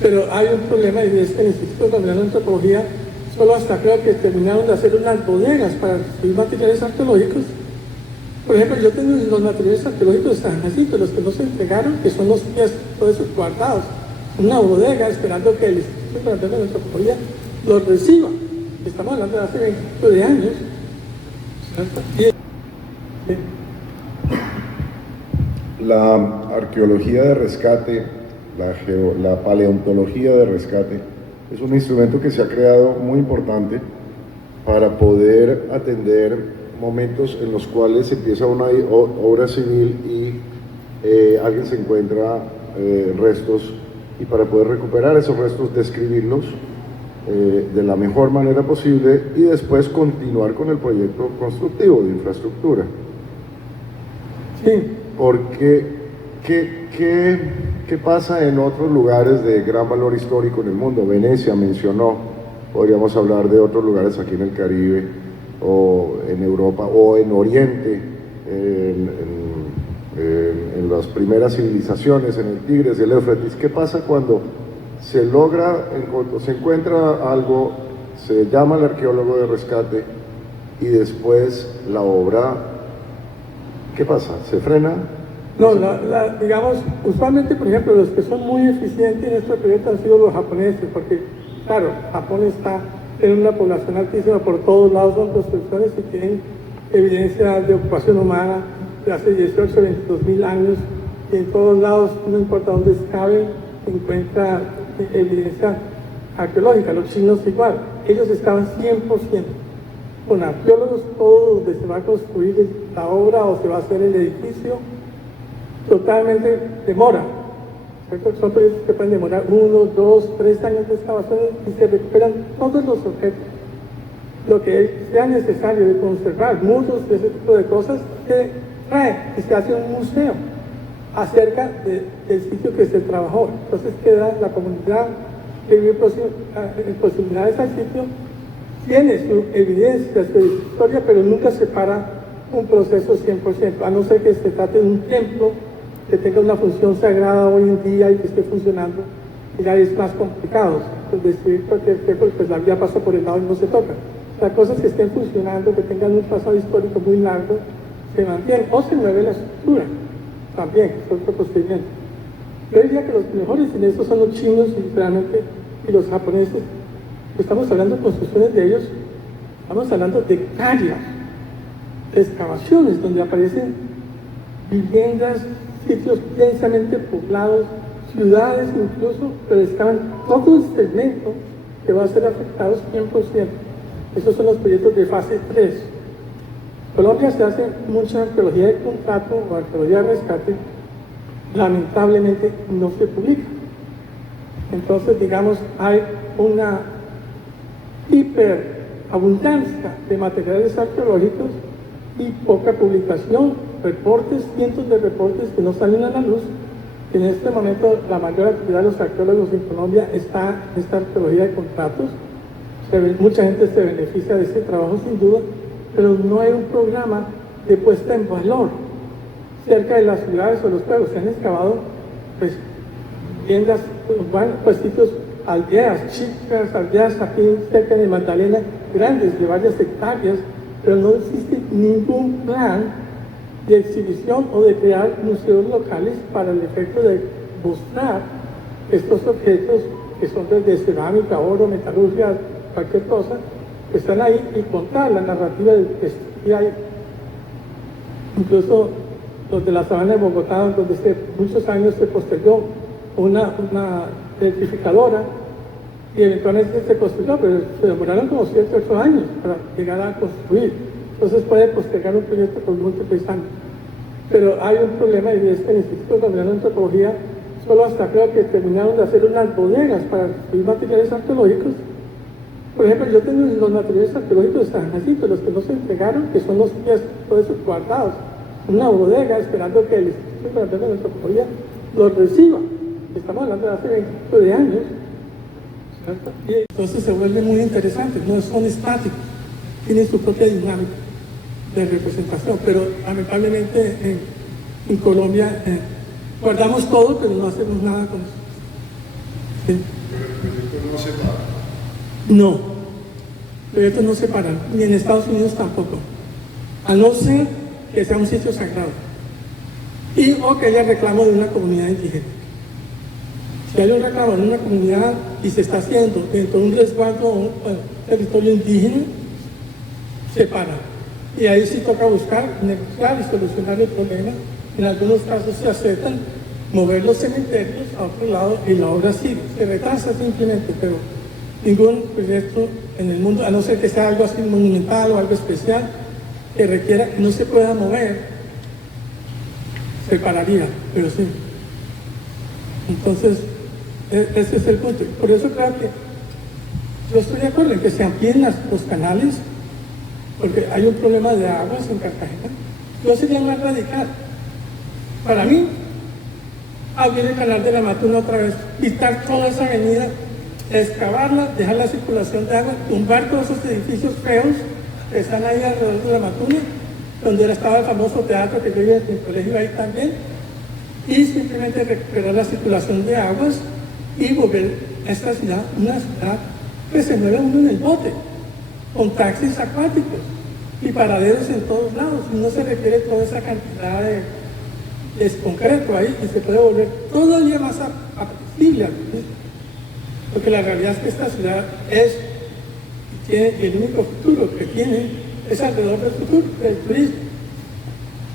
Pero hay un problema, y es que el Instituto Colombiano de Antropología solo hasta creo que terminaron de hacer unas bodegas para recibir materiales arqueológicos. Por ejemplo, yo tengo los materiales arqueológicos de San Jacinto, los que no se entregaron, que son los pies, todos esos guardados. Una bodega esperando que el Instituto Colombiano de Antropología los reciba. Estamos hablando de hace 20 años. La arqueología de rescate, la paleontología de rescate, es un instrumento que se ha creado muy importante para poder atender momentos en los cuales empieza una obra civil y alguien se encuentra restos, y para poder recuperar esos restos, describirlos de la mejor manera posible y después continuar con el proyecto constructivo de infraestructura. Sí. Porque, ¿qué pasa en otros lugares de gran valor histórico en el mundo? Venecia mencionó, podríamos hablar de otros lugares aquí en el Caribe, o en Europa, o en Oriente, en las primeras civilizaciones, en el Tigris y el Éufrates. ¿Qué pasa cuando se logra, cuando se encuentra algo, se llama al arqueólogo de rescate y después la obra, ¿qué pasa? ¿Se frena? No, digamos, usualmente, por ejemplo, los que son muy eficientes en este proyecto han sido los japoneses, porque, claro, Japón tiene una población altísima, por todos lados son construcciones y tienen evidencia de ocupación humana de hace 18, 22 mil años, y en todos lados, no importa dónde excaven, encuentra evidencia arqueológica. Los chinos igual, ellos estaban 100% con arqueólogos, todo donde se va a construir la obra o se va a hacer el edificio, totalmente demora. Son proyectos que pueden demorar 1, 2, 3 años de excavación y se recuperan todos los objetos. Lo que sea necesario de conservar, muros, ese tipo de cosas, se trae y se hace un museo acerca del sitio que se trabajó. Entonces queda la comunidad que vive en posibilidades al sitio, tiene su evidencia, su historia, pero nunca se para un proceso 100%, a no ser que se trate de un templo que tenga una función sagrada hoy en día y que esté funcionando, y ya es más complicado. Pues destruir cualquier templo, pues la vía pasa por el lado y no se toca. Las cosas que estén funcionando, que tengan un pasado histórico muy largo, se mantienen, o se mueve la estructura, también, es otro procedimiento. Yo diría que los mejores en eso son los chinos y los japoneses. Estamos hablando de construcciones de ellos, estamos hablando de hectáreas, de excavaciones donde aparecen viviendas, sitios densamente poblados, ciudades incluso, pero estaban todo el segmento que va a ser afectado 100%. Esos son los proyectos de fase 3. Colombia se hace mucha arqueología de contrato o arqueología de rescate, lamentablemente no se publica. Entonces, digamos, hay una hiperabundancia de materiales arqueológicos y poca publicación, reportes, cientos de reportes que no salen a la luz. En este momento la mayor actividad de los arqueólogos en Colombia está en esta arqueología de contratos. Mucha gente se beneficia de ese trabajo sin duda, pero no hay un programa de puesta en valor cerca de las ciudades o los pueblos. Se han excavado pues viviendas, pues sitios, aldeas chicas, aldeas aquí cerca de Magdalena, grandes, de varias hectáreas, pero no existe ningún plan de exhibición o de crear museos locales para el efecto de mostrar estos objetos que son desde cerámica, oro, metalurgia, cualquier cosa, que están ahí y contar la narrativa del que hay. Incluso los de la sabana de Bogotá, donde muchos años se postergó una electrificadora y eventualmente se construyó, pero se demoraron como 7 o 8 años para llegar a construir. Entonces puede postergar un proyecto por múltiples años. Pero hay un problema y es que el Instituto Colombiano de Antropología solo hasta creo que terminaron de hacer unas bodegas para construir materiales arqueológicos. Por ejemplo, yo tengo los materiales arqueológicos de San Jacinto, los que no se entregaron, que son los pies, todos esos guardados, una bodega esperando que el Instituto Colombiano de Antropología los reciba. Estamos hablando de hace 20 años. ¿Cierto? Y entonces se vuelve muy interesante, no son estáticos, tienen su propia dinámica de representación, pero lamentablemente en Colombia guardamos todo, pero no hacemos nada con eso. ¿Sí? Pero no se para. No, proyectos no se paran, ni en Estados Unidos tampoco, a no ser que sea un sitio sagrado y o que haya reclamo de una comunidad indígena. Si hay un reclamo en una comunidad y se está haciendo dentro de un resguardo o un territorio indígena, se para. Y ahí sí toca buscar, negociar y solucionar el problema. En algunos casos se aceptan mover los cementerios a otro lado y la obra sigue. Se retrasa simplemente, pero ningún proyecto en el mundo, a no ser que sea algo así monumental o algo especial, que requiera que no se pueda mover, se pararía, pero sí. Entonces, ese es el punto. Por eso creo que yo estoy de acuerdo en que se amplíen los canales, porque hay un problema de aguas en Cartagena. Yo sería más radical. Para mí, abrir el canal de la Matuna otra vez, quitar toda esa avenida, excavarla, dejar la circulación de agua, tumbar todos esos edificios feos que están ahí alrededor de la Matuna, donde estaba el famoso teatro que yo iba en el colegio ahí también, y simplemente recuperar la circulación de aguas y volver a esta ciudad una ciudad que se mueve uno en el bote, con taxis acuáticos y paraderos en todos lados, y no se requiere toda esa cantidad es concreto ahí y se puede volver todavía más apetecible al turismo. Porque la realidad es que esta ciudad tiene el único futuro que tiene es alrededor del futuro del turismo.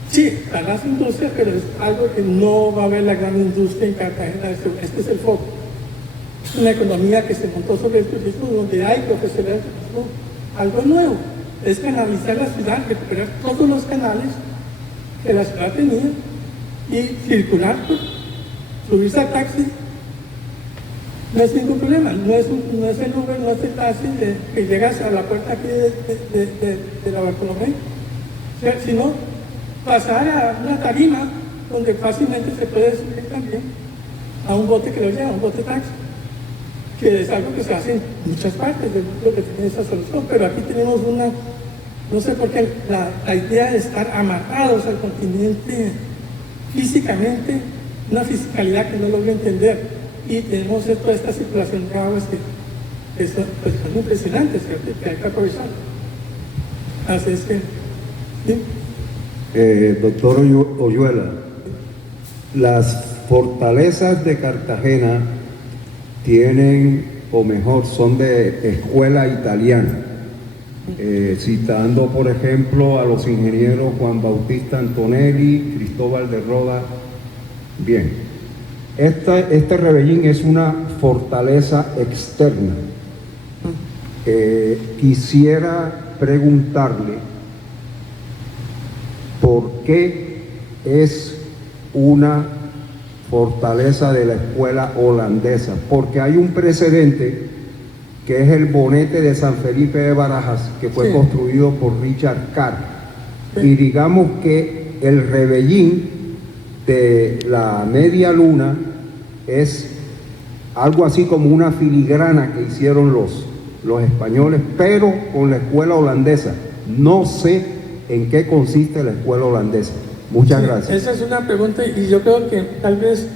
Sí, están las industrias, pero es algo que no va a haber la gran industria en Cartagena. Este es el foco. Es una economía que se montó sobre el turismo, donde hay profesionales de turismo. Algo nuevo es canalizar la ciudad, recuperar todos los canales que la ciudad tenía y circular, subirse al taxi. No es ningún problema, no es el Uber, no es el taxi que llegas a la puerta aquí de la Bartolomé, o sea, sino pasar a una tarima donde fácilmente se puede subir también a un bote que lo lleva, un bote taxi, que es algo que se hace en muchas partes del mundo que tiene esa solución, pero aquí tenemos no sé por qué, la idea de estar amarrados al continente físicamente, una fisicalidad que no logro entender. Y tenemos toda esta circulación de aguas que son impresionantes, ¿cierto? Que hay que aprovechar. Así es que... ¿sí? Doctor Oyuela, las fortalezas de Cartagena tienen, o mejor, son de escuela italiana. Citando, por ejemplo, a los ingenieros Juan Bautista Antonelli, Cristóbal de Roda. Bien. Este Rebellín es una fortaleza externa. Quisiera preguntarle por qué es una fortaleza de la escuela holandesa, porque hay un precedente que es el bonete de San Felipe de Barajas, que fue construido por Richard Carr, y digamos que el Rebellín de la Media Luna es algo así como una filigrana que hicieron los españoles, pero con la escuela holandesa. No sé en qué consiste la escuela holandesa. Muchas gracias. Esa es una pregunta y yo creo que tal vez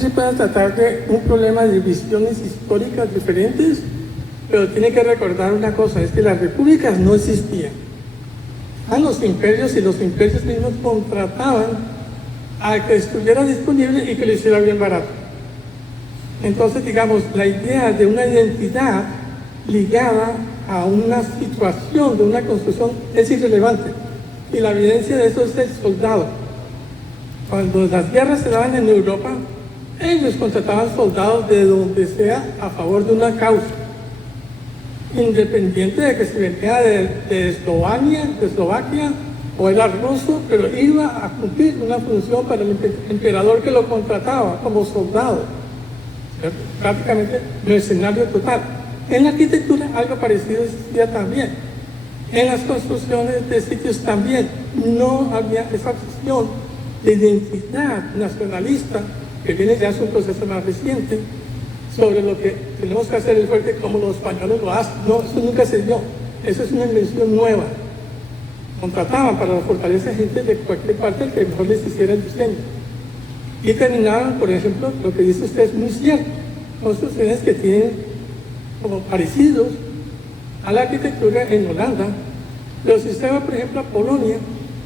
sí pueda tratar de un problema de visiones históricas diferentes, pero tiene que recordar una cosa, es que las repúblicas no existían. A los imperios, y los imperios mismos contrataban a que estuviera disponible y que lo hiciera bien barato. Entonces, digamos, la idea de una identidad ligada a una situación de una construcción es irrelevante. Y la evidencia de eso es el soldado. Cuando las guerras se daban en Europa, ellos contrataban soldados de donde sea a favor de una causa, independiente de que se venía de Eslovaquia o era ruso, pero iba a cumplir una función para el emperador que lo contrataba como soldado, ¿cierto? Prácticamente mercenario total. En la arquitectura algo parecido existía también. En las construcciones de sitios también no había esa obsesión de identidad nacionalista que viene ya de un proceso más reciente sobre lo que tenemos que hacer el fuerte como los españoles lo hacen. No, eso nunca se dio. Eso es una invención nueva. Contrataban para la fortaleza gente de cualquier parte al que mejor les hiciera el diseño. Y terminaban, por ejemplo, lo que dice usted es muy cierto, construcciones que tienen como parecidos a la arquitectura en Holanda. Pero si usted va, por ejemplo, a Polonia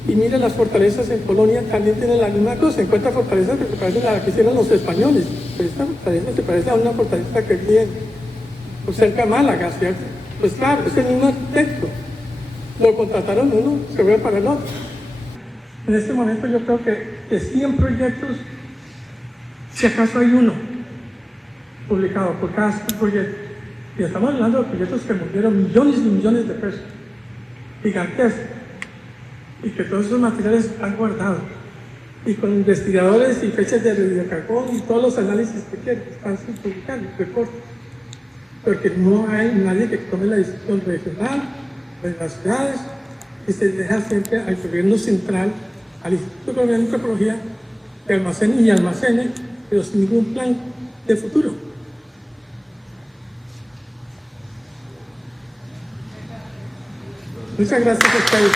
y mira las fortalezas en Polonia, también tienen la misma cosa. Encuentra fortalezas que se parecen a las que hicieron los españoles. Pero esta fortaleza se parece a una fortaleza que viene por cerca de Málaga, ¿cierto? Pues claro, es el mismo arquitecto. Lo contrataron uno, se ve para el otro. En este momento yo creo que de 100 proyectos, si acaso hay uno publicado por cada proyecto. Y estamos hablando de proyectos que movieron millones y millones de pesos, gigantescos, y que todos esos materiales están guardados, y con investigadores y fechas de radiocarbón y todos los análisis que quieren, están sin publicar, recortes, porque no hay nadie que tome la decisión regional de las ciudades, y se deja siempre al gobierno central, al Instituto Colombiano de Antropología, que almacene, pero sin ningún plan de futuro. Muchas gracias a ustedes.